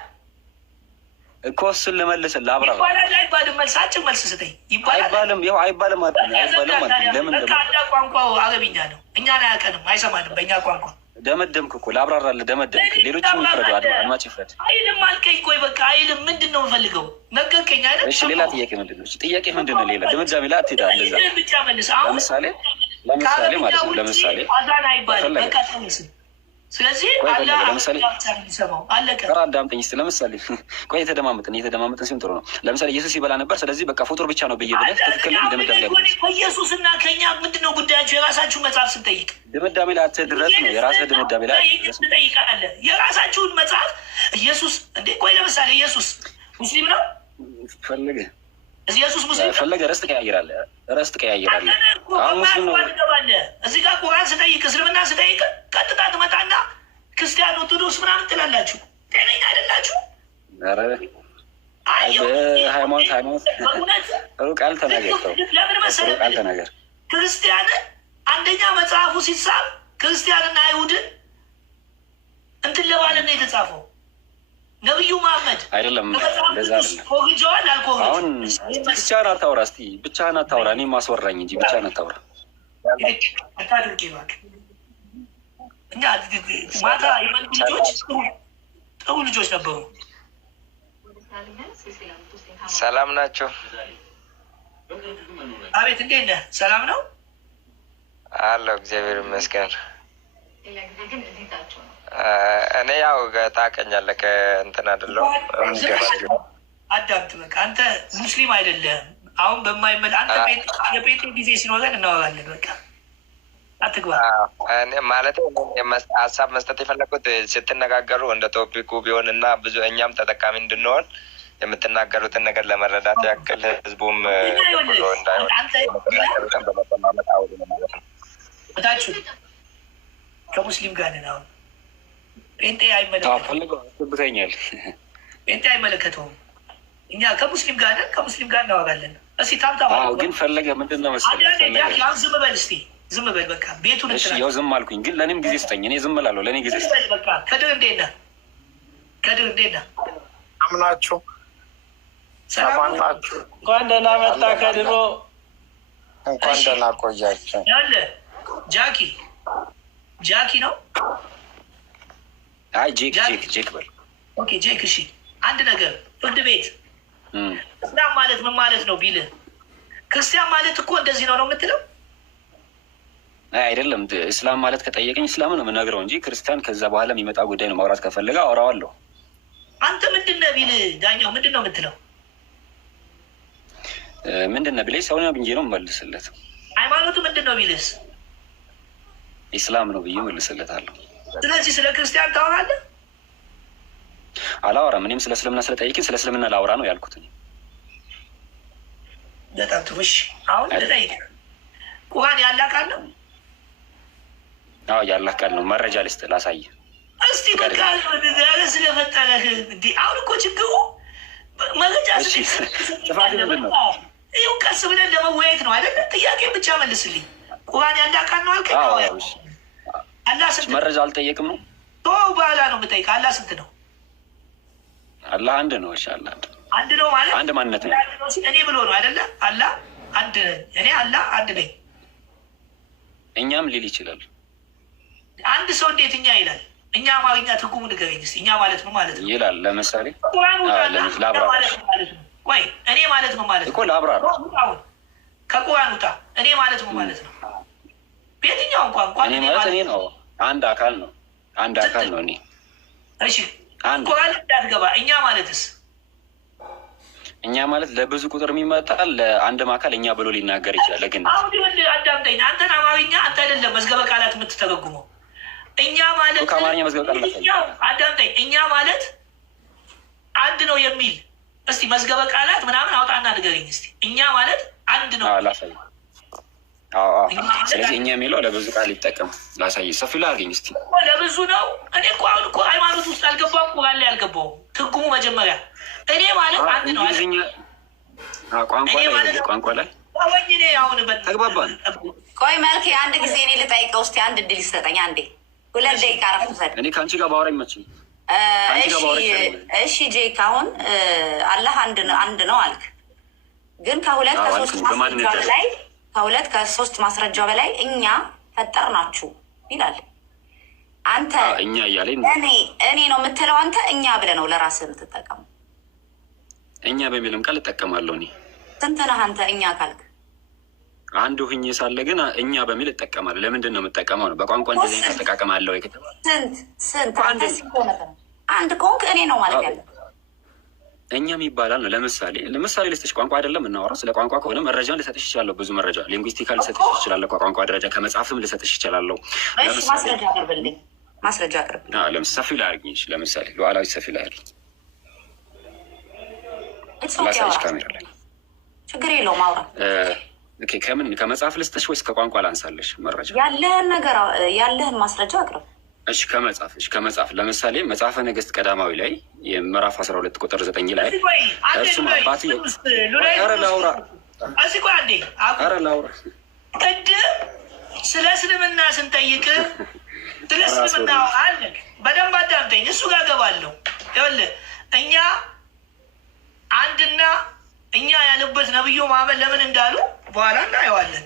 እኮ። እሱን ልመልስልህ አብራ ይባላል አይባልም? መልሳችን መልስ ስጠኝ። ይባላል አይባልም? ይኸው አይባልም አይባልም። ለምን በቃ ቋንቋው አረብኛ ነው። እኛን አያውቀንም፣ አይሰማንም በእኛ ቋንቋ። ደመደምክ እኮ ላብራራልህ፣ ደመደምክ። ሌሎችም ይፍረዱ፣ አድማጭ ይፍረድ። አይልም አልከኝ። ቆይ በቃ አይልም። ምንድን ነው የምፈልገው? ነገርከኝ አይደል? እሺ ሌላ ጥያቄ ምንድን ነው? ጥያቄ ምንድን ነው? ሌላ ድምዳሜ ላይ አትሄዳ። እንደዛ ብቻ መልስ። ለምሳሌ ማለት ነው። ለምሳሌ አዛን አይባልም። በቃ ተመልስ። ስለዚህ ለምሳሌ አዳምጠኝ እስኪ። ለምሳሌ ቆይ የተደማመጥን ሲሆን ጥሩ ነው። ለምሳሌ ኢየሱስ ይበላ ነበር፣ ስለዚህ በቃ ፍጡር ብቻ ነው ብዬ ብለህ ትክክል ድምዳሜ ላይ ከኢየሱስ እና ከኛ ምንድን ነው ጉዳያቸው? የራሳችሁ መጽሐፍ ስንጠይቅ ድምዳሜ ላይ አትድረስ ነው። የራስህ ድምዳሜ ላይ ትጠይቃለህ። የራሳችሁን መጽሐፍ ኢየሱስ እንዴ? ቆይ ለምሳሌ ኢየሱስ ሙስሊም ነው ፈልገህ ኢየሱስ ሙስሊም ፈለገ ረስት ቀያይራለህ። አሁን ሙስሊም ነው። እዚህ ጋር ቁርአን ስጠይቅ እስልምና ስጠይቅ ቀጥታ ትመጣና ክርስቲያን ኦርቶዶክስ ምናምን ትላላችሁ። ጤነኛ አይደላችሁ። ሃይማኖት ሩቅ አልተናገር። ለምን መሰለህ? ክርስቲያንን አንደኛ መጽሐፉ ሲጻፍ ክርስቲያንና አይሁድን እንትን ለማለት ነው የተጻፈው። ነብዩ መሐመድ አይደለም እንደዛ አይደለም። ኮግጆዋል አልኮግጆ አሁን ብቻህን አታውራ፣ እስቲ ብቻህን አታውራ። እኔ ማስወራኝ እንጂ ብቻህን አታውራ። አታድርጌ እባክህ። እኛ ማታ የመንግ ልጆች ጥሩ ልጆች ነበሩ። ሰላም ናቸው? አቤት፣ እንዴት ነህ? ሰላም ነው አለው። እግዚአብሔር ይመስገን። እኔ ያው ታውቀኛለህ ከእንትን አይደለሁ። አዳምጥ በቃ። አንተ ሙስሊም አይደለህም። አሁን በማይመል አንተ የጴንጤ ጊዜ ሲኖረን እናወራለን። በቃ አትግባ። ማለት ሀሳብ መስጠት የፈለኩት ስትነጋገሩ እንደ ቶፒኩ ቢሆን እና ብዙ እኛም ተጠቃሚ እንድንሆን የምትናገሩትን ነገር ለመረዳት ያክል ህዝቡም እንዳይሆንታችሁ ከሙስሊም ጋር ነን። አሁን ጴንጤ አይመለከተውም። ጴንጤ አይመለከተውም። እኛ ከሙስሊም ጋር ነን። ከሙስሊም ጋር እናወራለን። እስኪ ታምታ ግን ፈለገ ምንድን ነው መሰለህ? ዝም በል እስኪ ዝም በል በቃ። ቤቱን ያው ዝም አልኩኝ፣ ግን ለእኔም ጊዜ ስጠኝ። እኔ ዝም እላለሁ። ለእኔ ጊዜ ስጠኝ በቃ። ከድር እንዴት ነህ? ከድር እንዴት ነህ? አምናችሁ ሰላም ናችሁ? እንኳን ደህና መጣ ከድሮ። እንኳን ደህና ቆያችሁ። ያለ ጃኪ ነው። አይ ጄክ በል። ኦኬ ጄክ። እሺ አንድ ነገር ፍርድ ቤት እስላም ማለት ምን ማለት ነው ቢልህ፣ ክርስቲያን ማለት እኮ እንደዚህ ነው የምትለው? አይደለም። እስላም ማለት ከጠየቀኝ እስላም ነው የምነግረው እንጂ ክርስቲያን ከዛ በኋላ የሚመጣ ጉዳይ ነው። ማውራት ከፈለገ አወራዋለሁ። አንተ ምንድን ነህ ቢልህ ዳኛው ምንድን ነው የምትለው? ምንድን ነህ ቢለኝ ሰውኛ ብዬ ነው መልስለት። ሃይማኖቱ ምንድን ነው ቢልስ? ኢስላም ነው ብዬ መልስለታለሁ። ስለዚህ ስለ ክርስቲያን ታወራለህ? አላወራም። እኔም ስለ እስልምና ስለጠየቅኝ ስለ እስልምና ላውራ ነው ያልኩት። በጣም ጥሩ። እሺ አሁን ልጠይቅ፣ ቁርአን ያላህ ቃል ነው? አዎ ያላህ ቃል ነው። መረጃ ልስጥ ላሳይህ እስቲ። በቃ ስለፈጠረህ እንዲ አሁን እኮ ችግሩ መረጃ ጥፋት ምንድን ነው? ይኸው ቀስ ብለን ለመወያየት ነው አይደለ? ጥያቄ ብቻ መልስልኝ። ቁርአን ያላህ ቃል ነው አልከኝ። አላህ ስንት? መረጃ አልጠየቅም ነው በኋላ ነው የምጠይቅህ። አላህ ስንት ነው? አላህ አንድ ነው። እሺ አላህ አንድ ነው ማለት አንድ ማንነት ነው። እኔ ብሎ ነው አይደለ? አላህ አንድ ነኝ እኔ፣ አላህ አንድ ነኝ። እኛም ሊል ይችላል። አንድ ሰው እንዴት እኛ ይላል? እኛ አማርኛ ትርጉሙ ንገረኝ እስኪ። እኛ ማለት ነው ማለት ነው ይላል። ለምሳሌ ቆይ እኔ ማለት ነው ማለት እኮ ላብራራ። ከቁርአን ውጣ። እኔ ማለት ነው ማለት ነው በየትኛውም ቋንቋ እኔ ማለት እኔ ነው። አንድ አካል ነው። አንድ አካል ነው እኔ። እሺ ቁርአን እንዳትገባ። እኛ ማለትስ? እኛ ማለት ለብዙ ቁጥር የሚመጣ ለአንድም አካል እኛ ብሎ ሊናገር ይችላል። ግን አሁን አዳምጠኝ። አንተን አማርኛ አንተ አይደለም መዝገበ ቃላት የምትተረጉመው። እኛ ማለት ከአማርኛ መዝገበ ቃላት አዳምጠኝ። እኛ ማለት አንድ ነው የሚል እስቲ መዝገበ ቃላት ምናምን አውጣና ንገረኝ እስቲ። እኛ ማለት አንድ ነው ላሳይ። ስለዚህ እኛ የሚለው ለብዙ ቃል ይጠቀም። ላሳይ። ሰፊ ላድርገኝ እስቲ። ለብዙ ነው። እኔ እኮ አሁን እኮ ሃይማኖት ውስጥ አልገባም። ቁርአን ላይ አልገባውም። ትርጉሙ መጀመሪያ እኔ ማለት አንድ ነው አለ። ቋንቋ ላይ ተግባባን። ቆይ መልክ አንድ ጊዜ እኔ ልጠይቀው እስኪ። አንድ እድል ይሰጠኝ። አንዴ 2 ደቂቃ ረፍት ሰጥ። እኔ ከአንቺ ጋር ባወራ ይመችኝ። እሺ ጄክ፣ አሁን አላህ አንድ ነው አልክ፣ ግን ከሁለት ከሶስት ማስረጃ በላይ እኛ ፈጠር ናችሁ ይላል። አንተ እኛ እያለ እኔ ነው የምትለው። አንተ እኛ ብለህ ነው ለራስህ የምትጠቀመው። እኛ በሚልም ቃል እጠቀማለሁ። እኔ ስንት ነህ አንተ እኛ ካልክ? አንዱ ሁኜ ሳለ ግን እኛ በሚል እጠቀማለሁ። ለምንድን ነው የምጠቀመው? ነው በቋንቋ እንደዚህ አይነት አጠቃቀም አለው። ስንት አንድ ከሆንክ እኔ ነው ማለት ያለ እኛም ይባላል ነው። ለምሳሌ ልስጥሽ፣ ቋንቋ አይደለም እናወራ። ስለ ቋንቋ ከሆነ መረጃን ልሰጥሽ ይችላለሁ። ብዙ መረጃ ሊንጉስቲካል ልሰጥሽ ይችላለሁ። ከቋንቋ ደረጃ ከመጽሐፍም ልሰጥሽ ይችላለሁ። ማስረጃ አቅርብልኝ። ማስረጃ አቅርብልኝ። ሰፊ ላይ አድርጊኝ። ለምሳሌ ሉዓላዊ ሰፊ ላይ አድርጊኝ። ላሳይሽ ካሜራ ላይ ችግር የለውም አውራ። ከመጽሐፍ ልስጥሽ ወይስ ከቋንቋ ላንሳለሽ? መረጃ ያለህን ማስረጃ አቅርብ። ከመጽሐፍ ለምሳሌ መጽሐፈ ነገሥት ቀዳማዊ ላይ የምዕራፍ 12 ቁጥር 9 ላይ እርሱም አባት ላውራ ቅድም ስለ እስልምና ስንጠይቅ ስለ እስልምና አለ። በደንብ አዳምጠኝ። እሱ ጋር ገባለሁ። ይኸውልህ እኛ አንድና እኛ ያለበት ነብዩ መሐመድ ለምን እንዳሉ በኋላ እናየዋለን።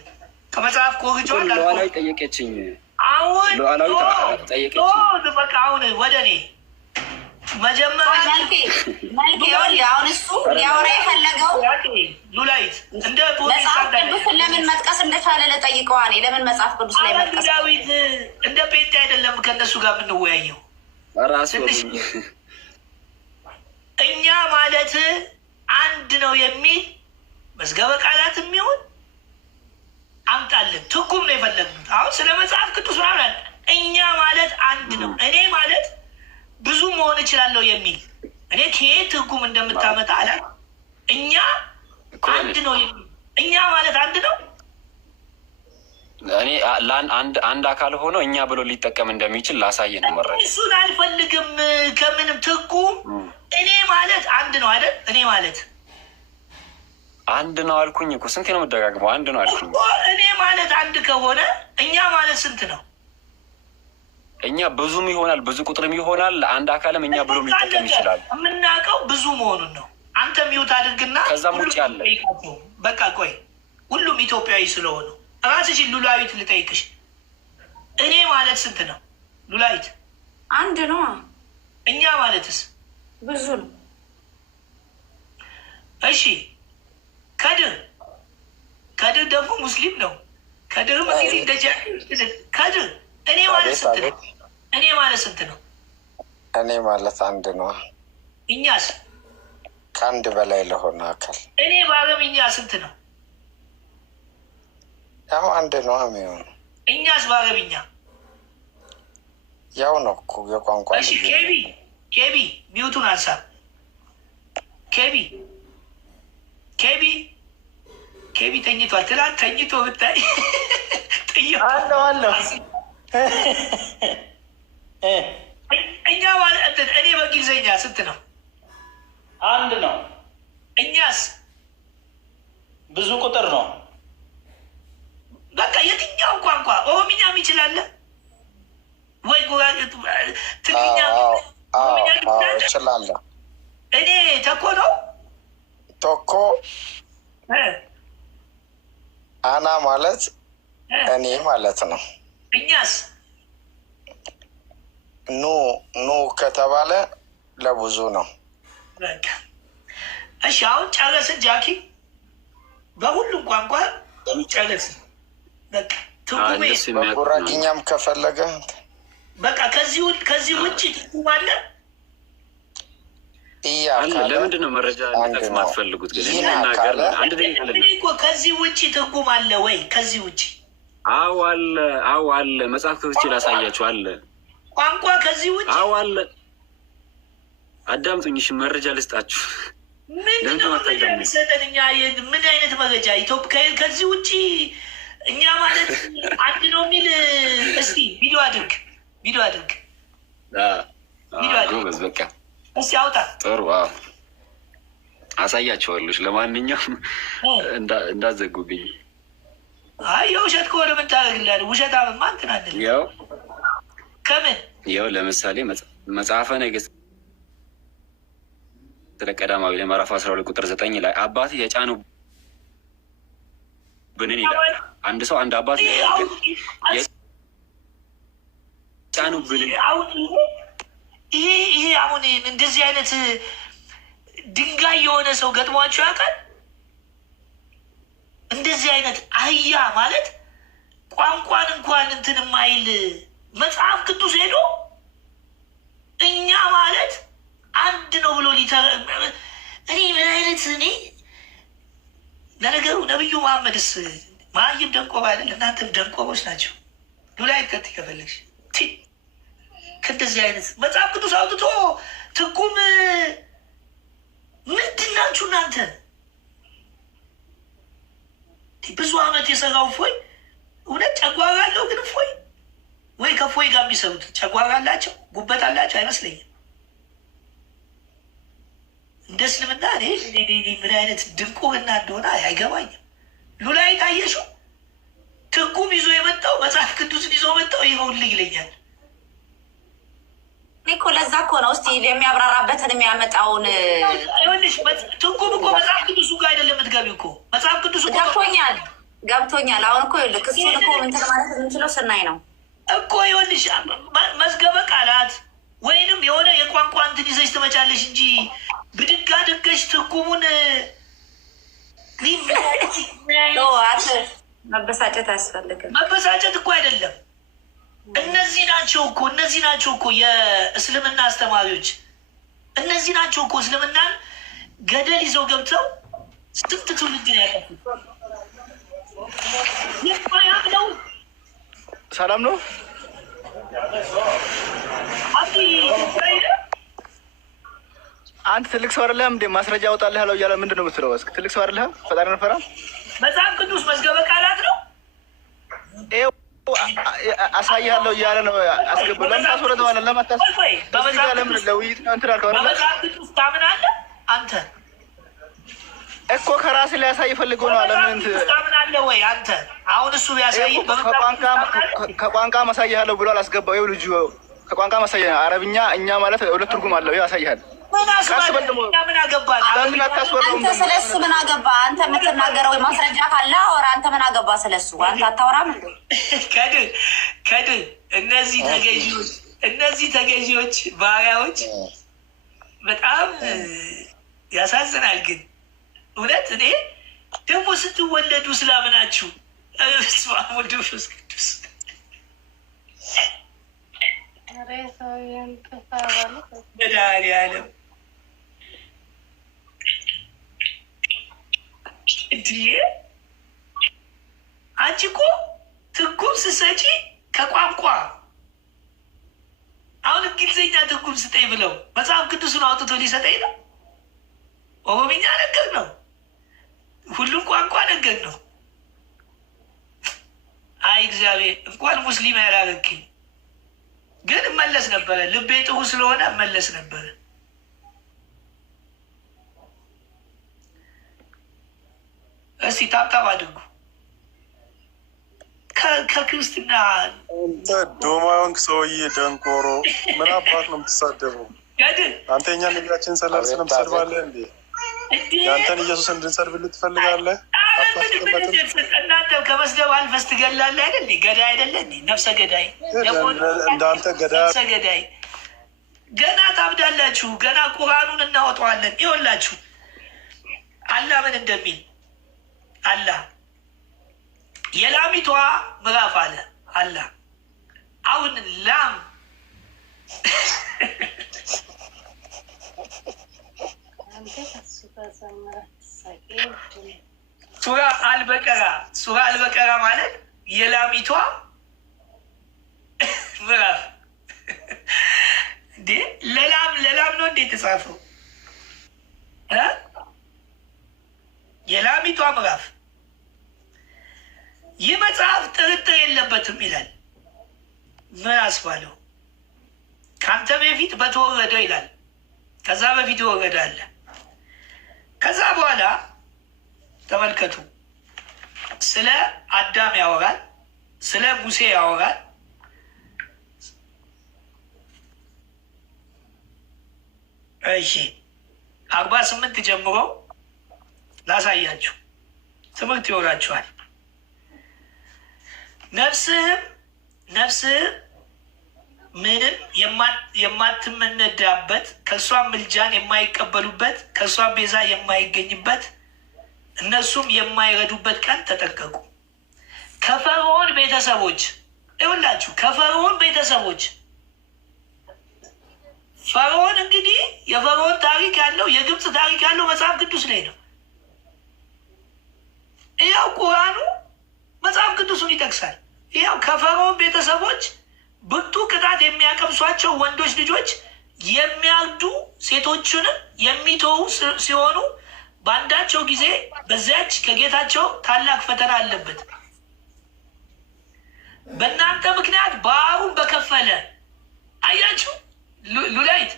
ከመጽሐፍ ኮርጇል። ሉዓላዊ ጠየቀችኝ። አሁን ሉዓላዊ ጠየቀችኝ። በቃ አሁን ወደ እኔ መጀመሪያ አሁን እሱ ሊያወራ የፈለገው ሉላዊት እንደ መጽሐፍ ቅዱስን ለምን መጥቀስ እንደቻለ ልጠይቀዋ። እኔ ለምን መጽሐፍ ቅዱስ ላይ መጥቀስ ሉላዊት እንደ ጴንጤ አይደለም ከእነሱ ጋር የምንወያየው። እኛ ማለት አንድ ነው የሚል መዝገበ ቃላት የሚሆን አምጣለን። ትርጉም ነው የፈለግኑት። አሁን ስለ መጽሐፍ ቅዱስ ምናምን እኛ ማለት አንድ ነው፣ እኔ ማለት ብዙ መሆን እችላለሁ የሚል እኔ ከየት ትርጉም እንደምታመጣ አላ እኛ አንድ ነው የሚል እኛ ማለት አንድ ነው። እኔ አንድ አካል ሆኖ እኛ ብሎ ሊጠቀም እንደሚችል ላሳየ ነው መረጃ። እሱን አልፈልግም ከምንም ትርጉም። እኔ ማለት አንድ ነው አይደል? እኔ ማለት አንድ ነው አልኩኝ እኮ ስንቴ ነው የምደጋግመው? አንድ ነው አልኩኝ። እኔ ማለት አንድ ከሆነ እኛ ማለት ስንት ነው? እኛ ብዙም ይሆናል፣ ብዙ ቁጥርም ይሆናል። አንድ አካልም እኛ ብሎ ሊጠቀም ይችላል። የምናውቀው ብዙ መሆኑን ነው። አንተ ሚውት አድርግና ከዛም ውጭ አለ። በቃ ቆይ፣ ሁሉም ኢትዮጵያዊ ስለሆኑ ራስሽን ሉላዊት ልጠይቅሽ። እኔ ማለት ስንት ነው ሉላዊት? አንድ ነው። እኛ ማለትስ ብዙ ነው። እሺ ከድር ደግሞ ሙስሊም ነው። ከድርም እንግዲህ ከድር እኔ ማለት ስንት ነው? እኔ ማለት ስንት ነው? እኔ ማለት አንድ ነው። እኛስ? ከአንድ በላይ ለሆነ አካል። እኔ በአረብኛ ስንት ነው? ያው አንድ ነው የሚሆነው። እኛስ በአረብኛ ያው ነው እኮ የቋንቋ። እሺ ኬቢ ሚውቱን አንሳ። ኬቢ ተኝቷል። ትናንት ተኝቶ ብታይ አለው እኛ ማለት እኔ በእንግሊዝኛ ስንት ነው? አንድ ነው። እኛስ ብዙ ቁጥር ነው። በቃ የትኛው ቋንቋ ኦሮምኛም ይችላል ወይ ትግርኛ እችላለሁ። እኔ ተኮ ነው ቶኮ አና ማለት እኔ ማለት ነው። እኛስ ኑ ከተባለ ለብዙ ነው። እሺ አሁን ጨረስን ጃኪ፣ በሁሉም ቋንቋ ጨረስን። በቃ ትርጉሜ በጉራጌኛም ከፈለገ በቃ ከዚህ ውጭ ትርጉም አለ። ለምንድን ነው መረጃ እንድጠቅስ ማትፈልጉት? ግን ከዚህ ውጭ ትርጉም አለ ወይ? ከዚህ ውጭ አዎ አለ። መጽሐፍ ከፍቼ ላሳያችሁ አለ። ቋንቋ ከዚህ ውጭ አለ። አዳምጡኝ፣ እሺ መረጃ ልስጣችሁ። ምንድነው መረጃ የሚሰጠን? እኛ ምን አይነት መረጃ? ኢትዮጵያ ከዚህ ውጭ እኛ ማለት አንድ ነው የሚል እስቲ ቪዲዮ አድርግ። በቃ እስቲ አውጣ። ጥሩ አሳያቸዋለች። ለማንኛውም እንዳዘጉብኝ። አይ የውሸት ከሆነ ምን ታደርግላለህ? ውሸታምማ እንትን አይደለም። ያው ከምን ያው ለምሳሌ መጽሐፈ ነገሥት ቀዳማዊ ላይ ምዕራፍ 12 ቁጥር 9 ላይ አባት የጫኑብንን ይላል። አንድ ሰው አንድ አባት የጫኑብንን ይሄ አሁን እንደዚህ አይነት ድንጋይ የሆነ ሰው ገጥሟቸው ያውቃል? እንደዚህ አይነት አህያ ማለት ቋንቋን እንኳን እንትን የማይል መጽሐፍ ቅዱስ ሄዶ እኛ ማለት አንድ ነው ብሎ እኔ ምን አይነት ለነገሩ ነብዩ መሐመድስ ማይም ደንቆባ አይደል? እናንተም ደንቆቦች ናቸው። ዱላይ ከት ከፈለግሽ ከእንደዚህ አይነት መጽሐፍ ቅዱስ አውጥቶ ትርጉም ምንድን ናችሁ እናንተ? ብዙ አመት የሰራው ፎይ እውነት ጨጓራ አለው። ግን ፎይ ወይ ከፎይ ጋር የሚሰሩት ጨጓራ አላቸው፣ ጉበት አላቸው አይመስለኝም። እንደ እስልምና ምን አይነት ድንቁርና እንደሆነ አይገባኝም። ሉላይ ታየሹ ትርጉም ይዞ የመጣው መጽሐፍ ቅዱስን ይዞ መጣው ይኸውልህ ይለኛል። እኔ እኮ እኮ ለዛ እኮ ነው እስቲ የሚያብራራበትን የሚያመጣውን ይኸውልሽ፣ ትርጉም እኮ መጽሐፍ ቅዱሱ ጋር አይደለም የምትገቢው እኮ መጽሐፍ ቅዱሱ ገብቶኛል። አሁን እኮ ይኸውልህ እሱን እኮ እንትን ማለት የምንችለው ስናይ ነው እኮ። ይኸውልሽ መዝገበ ቃላት ወይንም የሆነ የቋንቋ እንትን ይዘሽ ትመጫለሽ እንጂ ብድግ አድርገሽ ትርጉሙን መበሳጨት አያስፈልግም። መበሳጨት እኮ አይደለም። እነዚህ ናቸው እኮ የእስልምና አስተማሪዎች። እነዚህ ናቸው እኮ እስልምናን ገደል ይዘው ገብተው ስንት ትውልድ ነው ያጠፉት። ነው ሰላም ነው። አንተ ትልቅ ሰው አይደለህም እንዴ? ማስረጃ ያወጣልህ ያለው እያለ ምንድን ነው የምትለው? እስኪ ትልቅ ሰው አይደለህም? ፈጣሪ ነፈራ መጽሐፍ ቅዱስ መዝገበ ቃላት ነው። አሳይሃለሁ እያለ ነው አስገባው። ለምን ታስወረደዋለህ? ለምን ለውይይት ነው እንትን አልከው? በመጽሐፍ ቅዱስ ታምናለህ አንተ? እኮ ከራስህ ሊያሳይ ፈልገው ነው። ለምን እንትን ታምናለህ ወይ አንተ? አሁን እሱ ቢያሳይ ከቋንቋ ማሳይሃለሁ ብሎ አላስገባው። ይኸው ልጁ ከቋንቋ ማሳይ አረብኛ እኛ ማለት ሁለት ትርጉም አለው። ያሳይሃል። ምን አገባህ? ለምን አታስወርደውም? አንተ ስለሱ ምን አገባህ? አንተ የምትናገረው ማስረጃ ካለ አወራ። አንተ ምን አገባህ ስለሱ? አንተ አታወራም እንዴ? ከድር እነዚህ ተገዢዎች ባሪያዎች በጣም ያሳዝናል። ግን እውነት እኔ ደግሞ ስትወለዱ ስላምናችሁ ስማሙድ መንፈስ ቅዱስ መድኃኒዓለም አንቺ እኮ ትርጉም ስትሰጪ ከቋንቋ አሁን እንግሊዝኛ ትርጉም ስጠኝ ብለው መጽሐፍ ቅዱስን አውጥቶ ሊሰጠኝ ነው። ኦሮምኛ ነገር ነው፣ ሁሉም ቋንቋ ነገር ነው። አይ እግዚአብሔር እንኳን ሙስሊም ያላረግኝ ግን እመለስ ነበረ። ልቤ ጥሩ ስለሆነ እመለስ ነበረ። እስቲ ታብታብ አድርጉ። ከክርስትና ዶማዮንክ ሰውዬ ደንቆሮ ምን አባት ነው የምትሳደበው? አንተ እኛ ነቢያችን ሰላልስለም ትሰድባለህ እንዴ? የአንተን ኢየሱስ እንድንሰድብልህ ትፈልጋለህ? እናንተ ከመስደብ አልፈስ ትገላለህ አይደል? ገዳይ አይደለ? ነፍሰ ገዳይ እንዳንተ ነፍሰ ገዳይ። ገና ታብዳላችሁ። ገና ቁርአኑን እናወጣዋለን። ይኸውላችሁ አላህ ምን እንደሚል አላህ የላሚቷ ምዕራፍ አለ አላህ አሁን ላም ሱራ አልበቀራ ማለት የላሚቷ ምዕራፍ እንዴ! ለላም ነው እንዴ የተጻፈው? የላሚቷ ምዕራፍ ይህ መጽሐፍ ጥርጥር የለበትም ይላል። ምን አስባለው? ከአንተ በፊት በተወረደው ይላል። ከዛ በፊት የወረደ አለ። ከዛ በኋላ ተመልከቱ፣ ስለ አዳም ያወራል፣ ስለ ሙሴ ያወራል። እሺ 48 ጀምሮ ላሳያችሁ፣ ትምህርት ይወራችኋል። ነፍስህም ምንም የማትመነዳበት ከእሷም ምልጃን የማይቀበሉበት ከእሷም ቤዛ የማይገኝበት እነሱም የማይረዱበት ቀን ተጠንቀቁ። ከፈርዖን ቤተሰቦች ይኸውላችሁ፣ ከፈርዖን ቤተሰቦች ፈርዖን እንግዲህ የፈርዖን ታሪክ ያለው የግብፅ ታሪክ ያለው መጽሐፍ ቅዱስ ላይ ነው። ይኸው ቁርአኑ መጽሐፍ ቅዱሱን ይጠቅሳል። ይኸው ከፈርዖን ቤተሰቦች ብርቱ ቅጣት የሚያቀምሷቸው ወንዶች ልጆች የሚያርዱ ሴቶችንም የሚተዉ ሲሆኑ በአንዳቸው ጊዜ በዚያች ከጌታቸው ታላቅ ፈተና አለበት። በእናንተ ምክንያት ባህሩን በከፈለ። አያችሁ፣ ሉላይት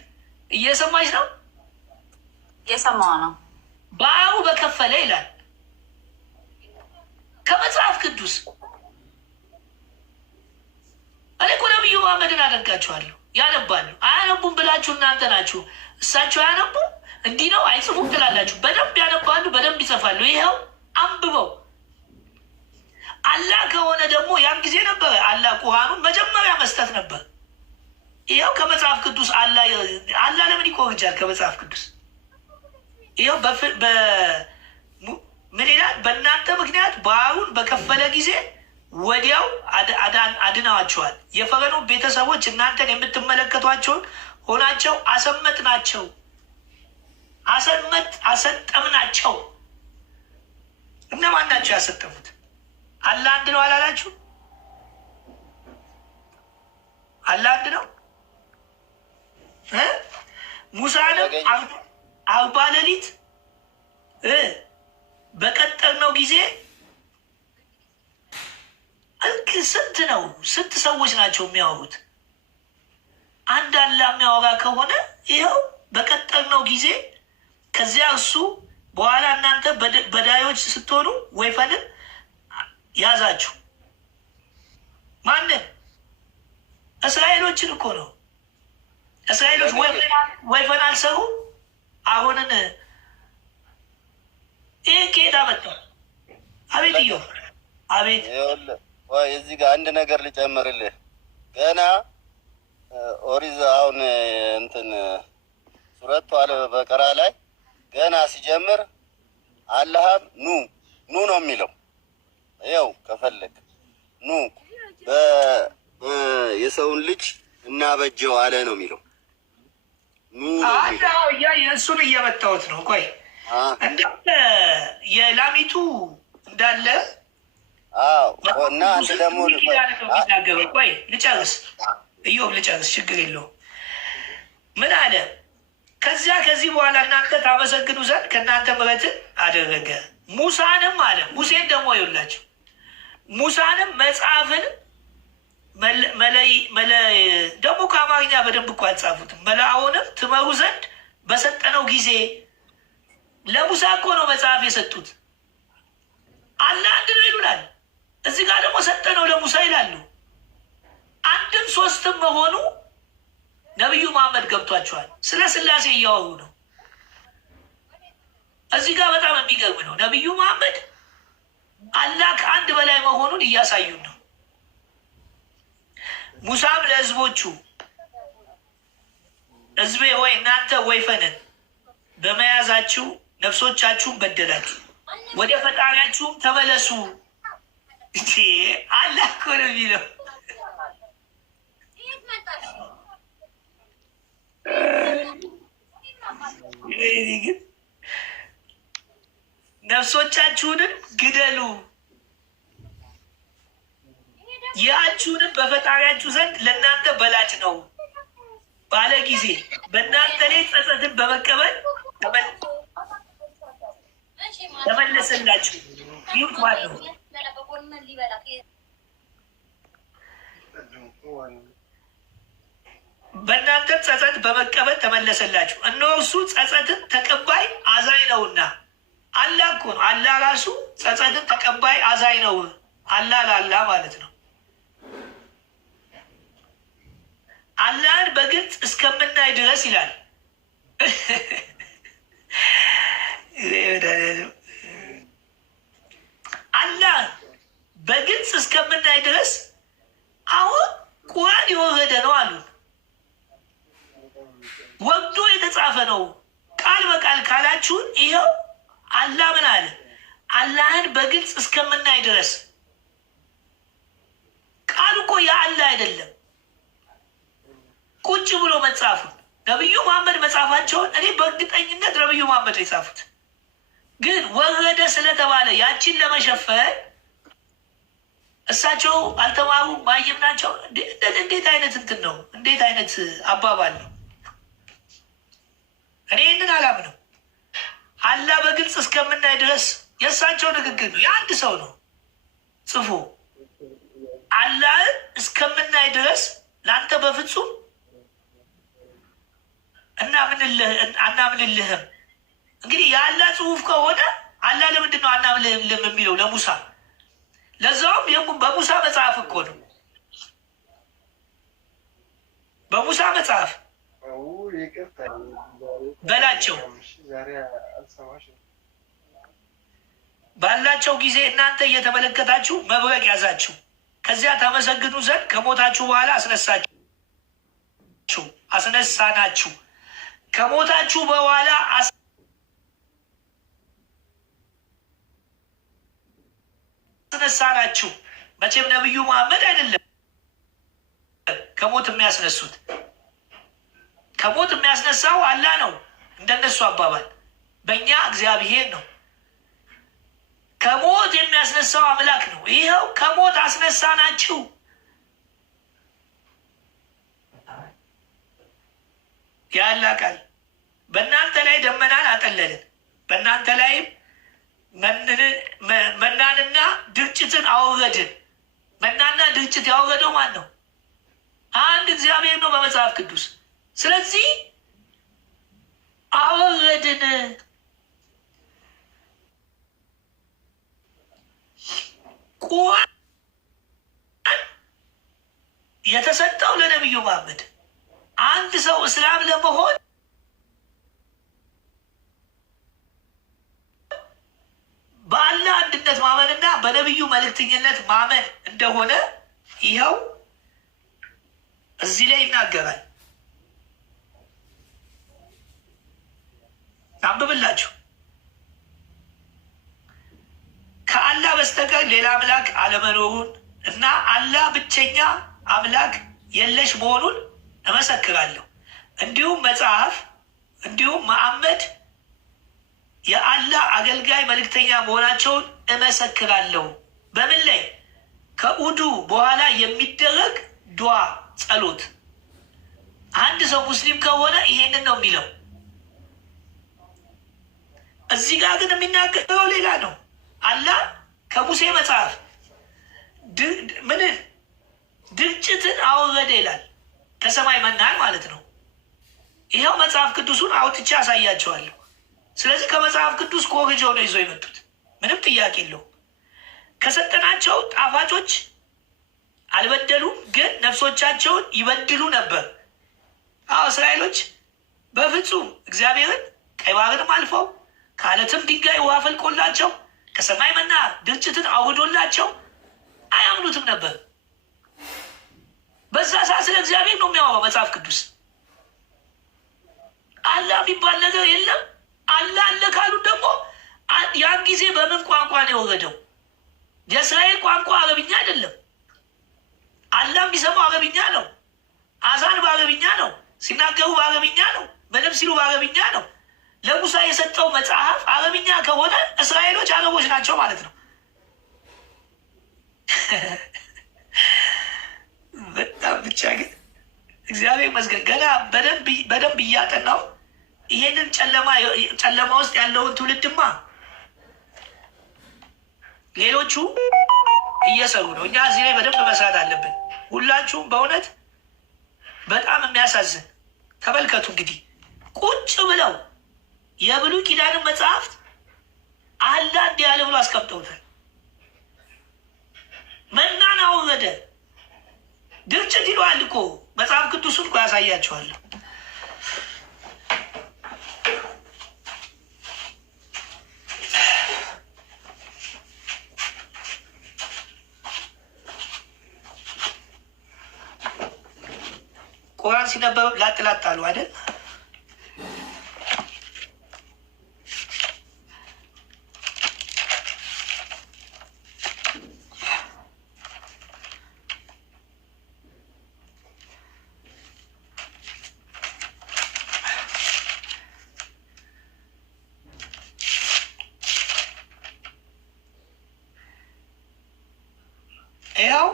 እየሰማች ነው? እየሰማሁ ነው። ባህሩ በከፈለ ይላል ከመጽሐፍ ቅዱስ። እኔ እኮ ነቢዩ መሐመድን አደንቃቸዋለሁ። ያነባሉ። አያነቡም ብላችሁ እናንተ ናችሁ እሳቸው አያነቡ እንዲህ ነው አይጽፉም ትላላችሁ። በደንብ ያነባሉ፣ በደንብ ይጽፋሉ። ይኸው አንብበው። አላህ ከሆነ ደግሞ ያን ጊዜ ነበረ አላህ ቁርአኑን መጀመሪያ መስጠት ነበር። ይኸው ከመጽሐፍ ቅዱስ አላህ ለምን ይኮርጃል? ከመጽሐፍ ቅዱስ ይኸው ምን ይላል? በእናንተ ምክንያት ባህሩን በከፈለ ጊዜ ወዲያው አድነዋቸዋል። የፈርዖን ቤተሰቦች እናንተን የምትመለከቷቸውን ሆናቸው አሰመጥናቸው፣ አሰጠምናቸው። እነማን ናቸው ያሰጠሙት? አላህ አንድ ነው አላላችሁ? አላህ አንድ ነው። ሙሳንም 40 ሌሊት በቀጠርነው ጊዜ ስንት ሰዎች ናቸው የሚያወሩት? አንድ አላህ የሚያወራ ከሆነ ይኸው በቀጠርነው ጊዜ ከዚያ እሱ በኋላ እናንተ በዳዮች ስትሆኑ ወይፈንን ያዛችሁ። ማንን? እስራኤሎችን እኮ ነው። እስራኤሎች ወይፈን አልሰሩ። አሁንን ይህ ከየት አመጣው? አቤት እዮ አቤት። እዚህ ጋር አንድ ነገር ልጨምርልህ። ገና ኦሪት አሁን እንትን ሱረቱ አለ በቀራ ላይ ገና ሲጀምር አላህም ኑ ነው የሚለው። ይኸው ከፈለግ ኑ የሰውን ልጅ እናበጀው አለ ነው የሚለው። እሱን እየመታሁት ነው። ቆይ እንዳለ የላሚቱ እንዳለ እና አንተ ደግሞ ቆይ ልጨርስ፣ እዮብ ልጨርስ፣ ችግር የለውም። ምን አለ? ከዚህ በኋላ እናንተ ታመሰግኑ ዘንድ ከእናንተ ምሕረትን አደረገ። ሙሳንም አለ ሙሴን ደግሞ ይውላቸው ሙሳንም መጽሐፍን ደግሞ ከአማርኛ በደንብ እኮ አልጻፉትም። መላእክትንም ትመሩ ዘንድ በሰጠነው ጊዜ ለሙሳ እኮ ነው መጽሐፍ የሰጡት። አላህ አንድ ነው ይሉናል። እዚህ ጋር ደግሞ ሰጠነው ለሙሳ ይላሉ። አንድም ሶስትም መሆኑ ነቢዩ መሐመድ ገብቷቸዋል። ስለ ስላሴ እያወሩ ነው። እዚህ ጋር በጣም የሚገርም ነው። ነቢዩ መሐመድ አላህ ከአንድ በላይ መሆኑን እያሳዩን ነው። ሙሳም ለህዝቦቹ ህዝቤ ሆይ እናንተ ወይፈንን በመያዛችሁ ነፍሶቻችሁን በደላችሁ፣ ወደ ፈጣሪያችሁም ተመለሱ። አላህ እኮ ነው የሚለው። ግን ነፍሶቻችሁንም ግደሉ፣ ያችሁንም በፈጣሪያችሁ ዘንድ ለእናንተ በላጭ ነው ባለ ጊዜ በእናንተ ላይ ጸጸትን በመቀበል ተመለሰላችሁ። ይሁት ማለት ነው። በእናንተ ጸጸት በመቀበል ተመለሰላችሁ። እነሆ እሱ ጸጸትን ተቀባይ አዛኝ ነውና። አላህ እኮ ነው። አላህ ራሱ ጸጸትን ተቀባይ አዛኝ ነው። አላህ ለአላህ ማለት ነው። አላህን በግልጽ እስከምናይ ድረስ ይላል። አላህን በግልጽ እስከምናይ ድረስ አሁን ቁርአን የወረደ ነው አሉ። ወግዶ የተጻፈ ነው ቃል በቃል ካላችሁን፣ ይኸው አላህ ምን አለ? አላህን በግልጽ እስከምናይ ድረስ። ቃል እኮ የአላህ አይደለም። ቁጭ ብሎ መጽሐፉን ነቢዩ መሐመድ መጽሐፋቸውን እኔ በእርግጠኝነት ነቢዩ መሐመድ የጻፉት ግን ወረደ ስለተባለ ያችን ለመሸፈን እሳቸው አልተማሩ ማየም ናቸው። እንዴት አይነት እንትን ነው? እንዴት አይነት አባባል ነው? እኔ ይህንን አላምነው። አላህ በግልጽ እስከምናይ ድረስ የእሳቸው ንግግር ነው። የአንድ ሰው ነው ጽፎ አላህን እስከምናይ ድረስ ለአንተ በፍጹም አናምንልህም። እንግዲህ የአላህ ጽሁፍ ከሆነ አላህ ለምንድን ነው አናምንልህም የሚለው ለሙሳ? ለዛውም በሙሳ መጽሐፍ እኮ ነው። በሙሳ በላቸው። ባላቸው ጊዜ እናንተ እየተመለከታችሁ መብረቅ ያዛችሁ። ከዚያ ታመሰግኑ ዘንድ ከሞታችሁ በኋላ አስነሳናችሁ። ከሞታችሁ በኋላ አስነሳናችሁ። መቼም ነቢዩ መሐመድ አይደለም ከሞት የሚያስነሱት። ከሞት የሚያስነሳው አላህ ነው። እንደነሱ አባባል በእኛ እግዚአብሔር ነው። ከሞት የሚያስነሳው አምላክ ነው። ይኸው ከሞት አስነሳናችሁ። ያላ ቃል በእናንተ ላይ ደመናን አጠለልን፣ በእናንተ ላይም መናንና ድርጭትን አወረድን። መናና ድርጭት ያወረደው ማን ነው? አንድ እግዚአብሔር ነው በመጽሐፍ ቅዱስ። ስለዚህ አወረድን። ቁርአን የተሰጠው ለነቢዩ መሐመድ አንድ ሰው እስላም ለመሆን በአላህ አንድነት ማመንና በነቢዩ መልእክተኝነት ማመን እንደሆነ ይኸው እዚህ ላይ ይናገራል። አንብብላችሁ። ከአላህ በስተቀር ሌላ አምላክ አለመኖሩን እና አላህ ብቸኛ አምላክ የለሽ መሆኑን እመሰክራለሁ። እንዲሁም መሐመድ የአላህ አገልጋይ መልእክተኛ መሆናቸውን እመሰክራለሁ። በምን ላይ? ከኡዱ በኋላ የሚደረግ ዱዓ ጸሎት። አንድ ሰው ሙስሊም ከሆነ ይሄንን ነው የሚለው። እዚህ ጋር ግን የሚናገረው ሌላ ነው። አላህ ከሙሴ መጽሐፍ ድርጭትን አወረደ ይላል። ከሰማይ መናን ማለት ነው። ይኸው መጽሐፍ ቅዱሱን አውጥቼ አሳያቸዋለሁ። ስለዚህ ከመጽሐፍ ቅዱስ ኮርጀው ነው ይዘው የመጡት። ምንም ጥያቄ የለው። ከሰጠናቸው ጣፋጮች አልበደሉም፣ ግን ነፍሶቻቸውን ይበድሉ ነበር። እስራኤሎች በፍጹም እግዚአብሔርን ቀይ ባህርንም አልፈው ከአለትም ድንጋይ ውሃ ፈልቆላቸው ከሰማይ መና ድርጭትን አውርዶላቸው አያምኑትም ነበር። በዛ ሰዓት ስለ እግዚአብሔር ነው የሚያወራው መጽሐፍ ቅዱስ። አላህ የሚባል ነገር የለም። አላህ አለ ካሉ ደግሞ ያን ጊዜ በምን ቋንቋ ነው የወረደው? የእስራኤል ቋንቋ አረብኛ አይደለም። አላህ የሚሰማው አረብኛ ነው። አዛን በአረብኛ ነው። ሲናገሩ በአረብኛ ነው። ምንም ሲሉ በአረብኛ ነው። ለሙሳ የሰጠው መጽሐፍ አረብኛ ከሆነ እስራኤሎች አረቦች ናቸው ማለት ነው። በጣም ብቻ ግን እግዚአብሔር ይመስገን ገና በደንብ እያጠናው ይሄንን ጨለማ ውስጥ ያለውን ትውልድማ ሌሎቹ እየሰሩ ነው። እኛ እዚህ ላይ በደንብ መስራት አለብን። ሁላችሁም በእውነት በጣም የሚያሳዝን ተመልከቱ። እንግዲህ ቁጭ ብለው የብሉይ ኪዳንን መጽሐፍት አላህ እንዲህ ያለ ብሎ አስቀምጠውታል። መናን አወረደ፣ ድርጭት ይለዋል እኮ መጽሐፍ ቅዱሱን እኮ ያሳያቸዋለሁ። ቁርአን ሲነበብ ላጥላጥ አሉ አይደል? ይኸው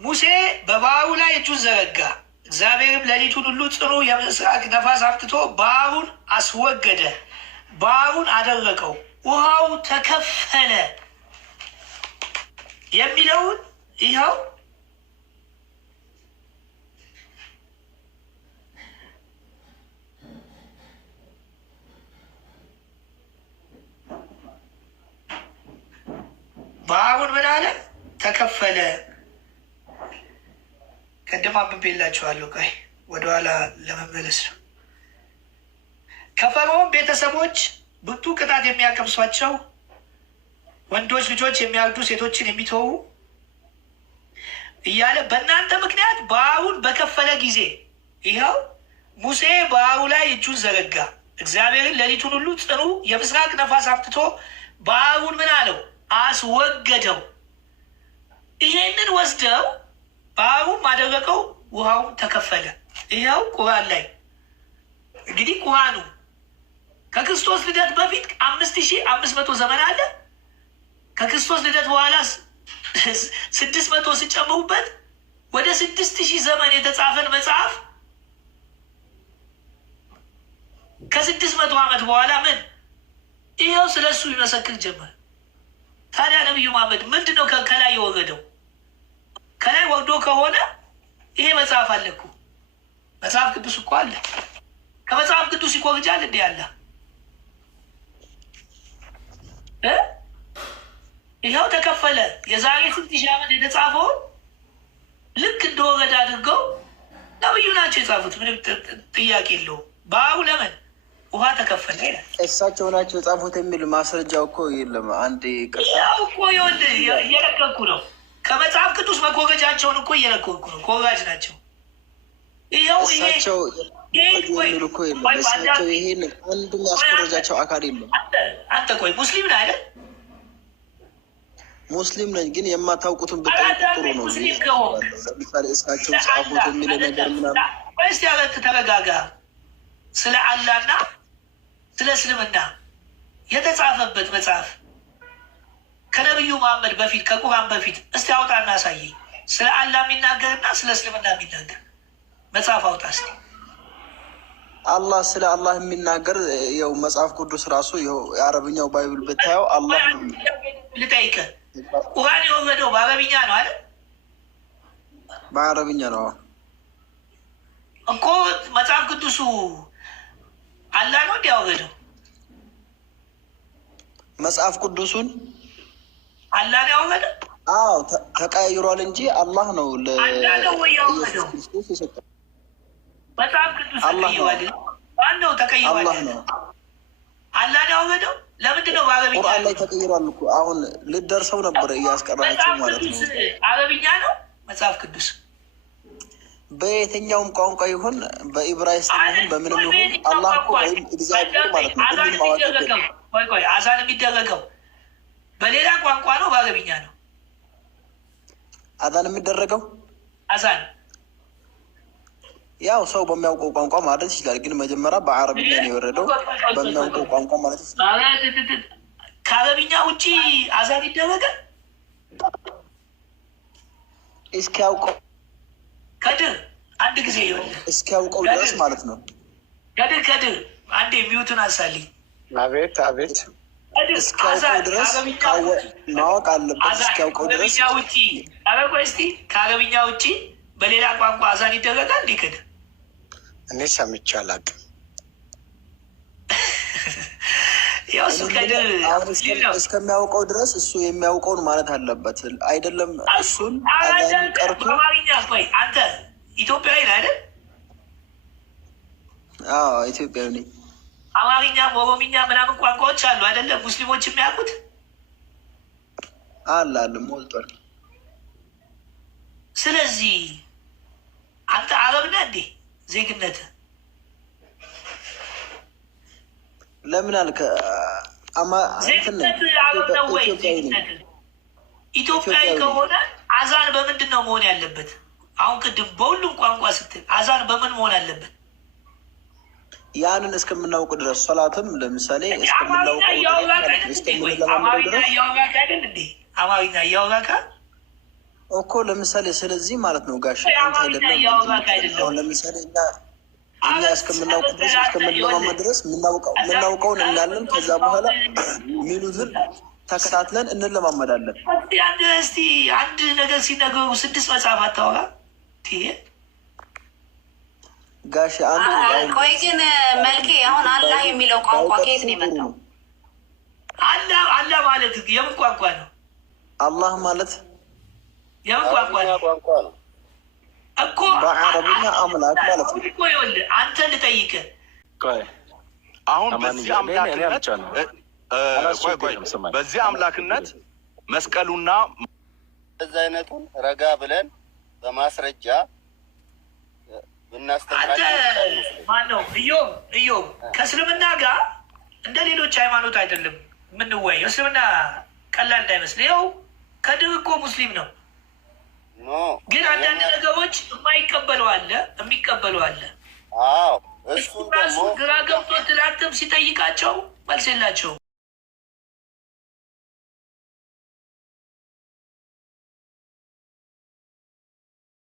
ሙሴ በባህሩ ላይ እጁን ዘረጋ። እግዚአብሔርም ሌሊቱን ሁሉ ጽኑ የምስራቅ ነፋስ አምጥቶ ባህሩን አስወገደ፣ ባህሩን አደረቀው፣ ውሃው ተከፈለ የሚለውን ይኸው ባህሩን ምን አለ? ተከፈለ። ቅድም አንብቤላችኋለሁ። ቆይ ወደኋላ ለመመለስ ነው። ከፈርዖን ቤተሰቦች ብርቱ ቅጣት የሚያቀምሷቸው ወንዶች ልጆች የሚያርዱ ሴቶችን የሚተዉ እያለ በእናንተ ምክንያት ባህሩን በከፈለ ጊዜ ይኸው ሙሴ ባህሩ ላይ እጁን ዘረጋ። እግዚአብሔርን ሌሊቱን ሁሉ ጽኑ የምስራቅ ነፋስ አምጥቶ ባህሩን ምን አለው? አስወገደው። ይሄንን ወስደው ባህሩን አደረቀው፣ ውሃውን ተከፈለ። ይኸው ቁርአን ላይ እንግዲህ ቁርአኑ ከክርስቶስ ልደት በፊት 5500 ዘመን አለ። ከክርስቶስ ልደት በኋላ 600 ሲጨምሩበት ወደ 6000 ዘመን የተጻፈን መጽሐፍ ከ600 ዓመት በኋላ ምን ይኸው ስለ እሱ ይመሰክር ጀመር። ታዲያ ነቢዩ መሐመድ ምንድን ነው ከላይ የወረደው? ከላይ ወርዶ ከሆነ ይሄ መጽሐፍ አለ እኮ መጽሐፍ ቅዱስ እኮ አለ። ከመጽሐፍ ቅዱስ ይኮርጃል እንዲ ያለ ይኸው ተከፈለ። የዛሬ 6000 ዓመት የተጻፈውን ልክ እንደወረደ አድርገው ነብዩ ናቸው የጻፉት። ምንም ጥያቄ የለውም። ባህሩ ለምን ውሃ ተከፈለ ይላል። እሳቸው ናቸው የጻፉት የሚል ማስረጃው እኮ የለም። አንድ ያው እኮ ይኸውልህ እየለቀኩ ነው። ከመጽሐፍ ቅዱስ መኮረጃቸውን እኮ እየለቀኩ ነው። ኮራጅ ናቸው። ይኸው እሳቸው የሚሉ እኮ የለም። እሳቸው ይሄን አንድም ያስኮረጃቸው አካል የለም። አንተ ቆይ ሙስሊም ነህ አይደል? ሙስሊም ነኝ፣ ግን የማታውቁትን ብጠይቁ ጥሩ ነው። ለምሳሌ እሳቸው ጻፉት የሚል ነገር ምናምን። እስቲ ያለት ተረጋጋ። ስለ አላህና ስለ እስልምና የተጻፈበት መጽሐፍ ከነቢዩ መሐመድ በፊት ከቁርአን በፊት እስቲ አውጣና አሳየኝ። ስለ አላህ የሚናገርና ስለ እስልምና የሚናገር መጽሐፍ አውጣ እስቲ። አላህ ስለ አላህ የሚናገር ያው መጽሐፍ ቅዱስ ራሱ ያው የአረብኛው ባይብል ብታየው አላህ ልጠይቅህ፣ ቁርአን የወረደው በአረብኛ ነው አይደል? በአረብኛ ነው እኮ። መጽሐፍ ቅዱሱ አላህ ነው እንዲያወረደው? መጽሐፍ ቅዱሱን አላህ ነው ያወረደው? አዎ ተቀያይሯል እንጂ አላህ ነው ለኢየሱስ ክርስቶስ የሰጠው። መጽሐፍ ቅዱስ ተቀይሯል። ማነው ተቀይሯል? አላህ ነው ያወረደው። ለምንድን ነው በአረብኛ? ቁርአን ላይ ተቀይሯል እኮ። አሁን ልደርሰው ነበር እያስቀራቸው ማለት ነው። አረብኛ ነው መጽሐፍ ቅዱስ። በየትኛውም ቋንቋ ይሁን በኢብራይስጥ ይሁን በምንም ይሁን አላህ እኮ ወይም እግዚአብሔር ማለት ነው። ሁሉም አዋቂ ቆይ አዛን የሚደረገው በሌላ ቋንቋ ነው በአረብኛ ነው? አዛን የሚደረገው አዛን ያው ሰው በሚያውቀው ቋንቋ ማለት ይችላል። ግን መጀመሪያ በአረብኛ ነው የወረደው። በሚያውቀው ቋንቋ ማለት ይችላል። ከአረብኛ ውጭ አዛን ይደረጋል? እስኪያውቀው ከድር አንድ ጊዜ ይሆን እስኪያውቀው ድረስ ማለት ነው። ከድር አንድ የሚዩትን አሳልኝ። አቤት አቤት። እስኪያውቀው ድረስ ማወቅ አለበት። እስኪያውቀው ድረስ ውጭ ቆይ እስኪ ከአረብኛ ውጭ በሌላ ቋንቋ አዛን ይደረጋል እንዴ? ከድር እኔ ሰምቼ አላውቅም። ያው እሱ ከድር እስከሚያውቀው ድረስ እሱ የሚያውቀውን ማለት አለበት አይደለም። እሱን ቀርቶ አማርኛ ቆይ አንተ ኢትዮጵያዊ ነህ አይደል? አዎ ኢትዮጵያዊ ነኝ። አማርኛ ኦሮምኛ ምናምን ቋንቋዎች አሉ አይደለም? ሙስሊሞች የሚያውቁት አለ ሞልቷል። ስለዚህ አንተ አረብ ነህ እንዴ? ዜግነት ለምን አልከ? ዜግነት አረብ ነው ወይ? ዜግነት ኢትዮጵያዊ ከሆነ አዛን በምንድን ነው መሆን ያለበት? አሁን ቅድም በሁሉም ቋንቋ ስትል አዛን በምን መሆን አለበት? ያንን እስከምናውቅ ድረስ ሶላትም ለምሳሌ አማርኛ እያወራህ አይደል እንዴ? አማርኛ እያወራህ እኮ ለምሳሌ ስለዚህ ማለት ነው ጋሽ አይደለም። ለምሳሌ እኛ እስከምናውቅ ድረስ እስከምንለማመድ ድረስ የምናውቀውን እናለን። ከዛ በኋላ ሚሉትን ተከታትለን እንለማመዳለን። እስቲ አንድ ነገር ሲነገሩ 6 መጽሐፍ አታወራ ጋሽ? ቆይ ግን መልኬ አሁን አላህ የሚለው ቋንቋ ከየት ነው የመጣው? አላህ ማለት የምን ቋንቋ ነው? አላህ ማለት የምን ቋንቋ ነው እኮ? በአረብኛ አምላክ ማለት ነው እኮ። ይኸውልህ አንተ ልጠይቅህ፣ አሁን በዚህ አምላክነት መስቀሉና በዛ አይነቱን ረጋ ብለን በማስረጃ ማነው ኢዮብ ከእስልምና ጋር እንደ ሌሎች ሃይማኖት አይደለም የምንወያየው። እስልምና ቀላል እንዳይመስል ይኸው ከድር እኮ ሙስሊም ነው። ግን አንዳንድ ነገሮች የማይቀበለው አለ፣ የሚቀበለው አለ። እሱ ራሱ ግራ ገብቶ ትላንትም ሲጠይቃቸው መልስ የላቸውም።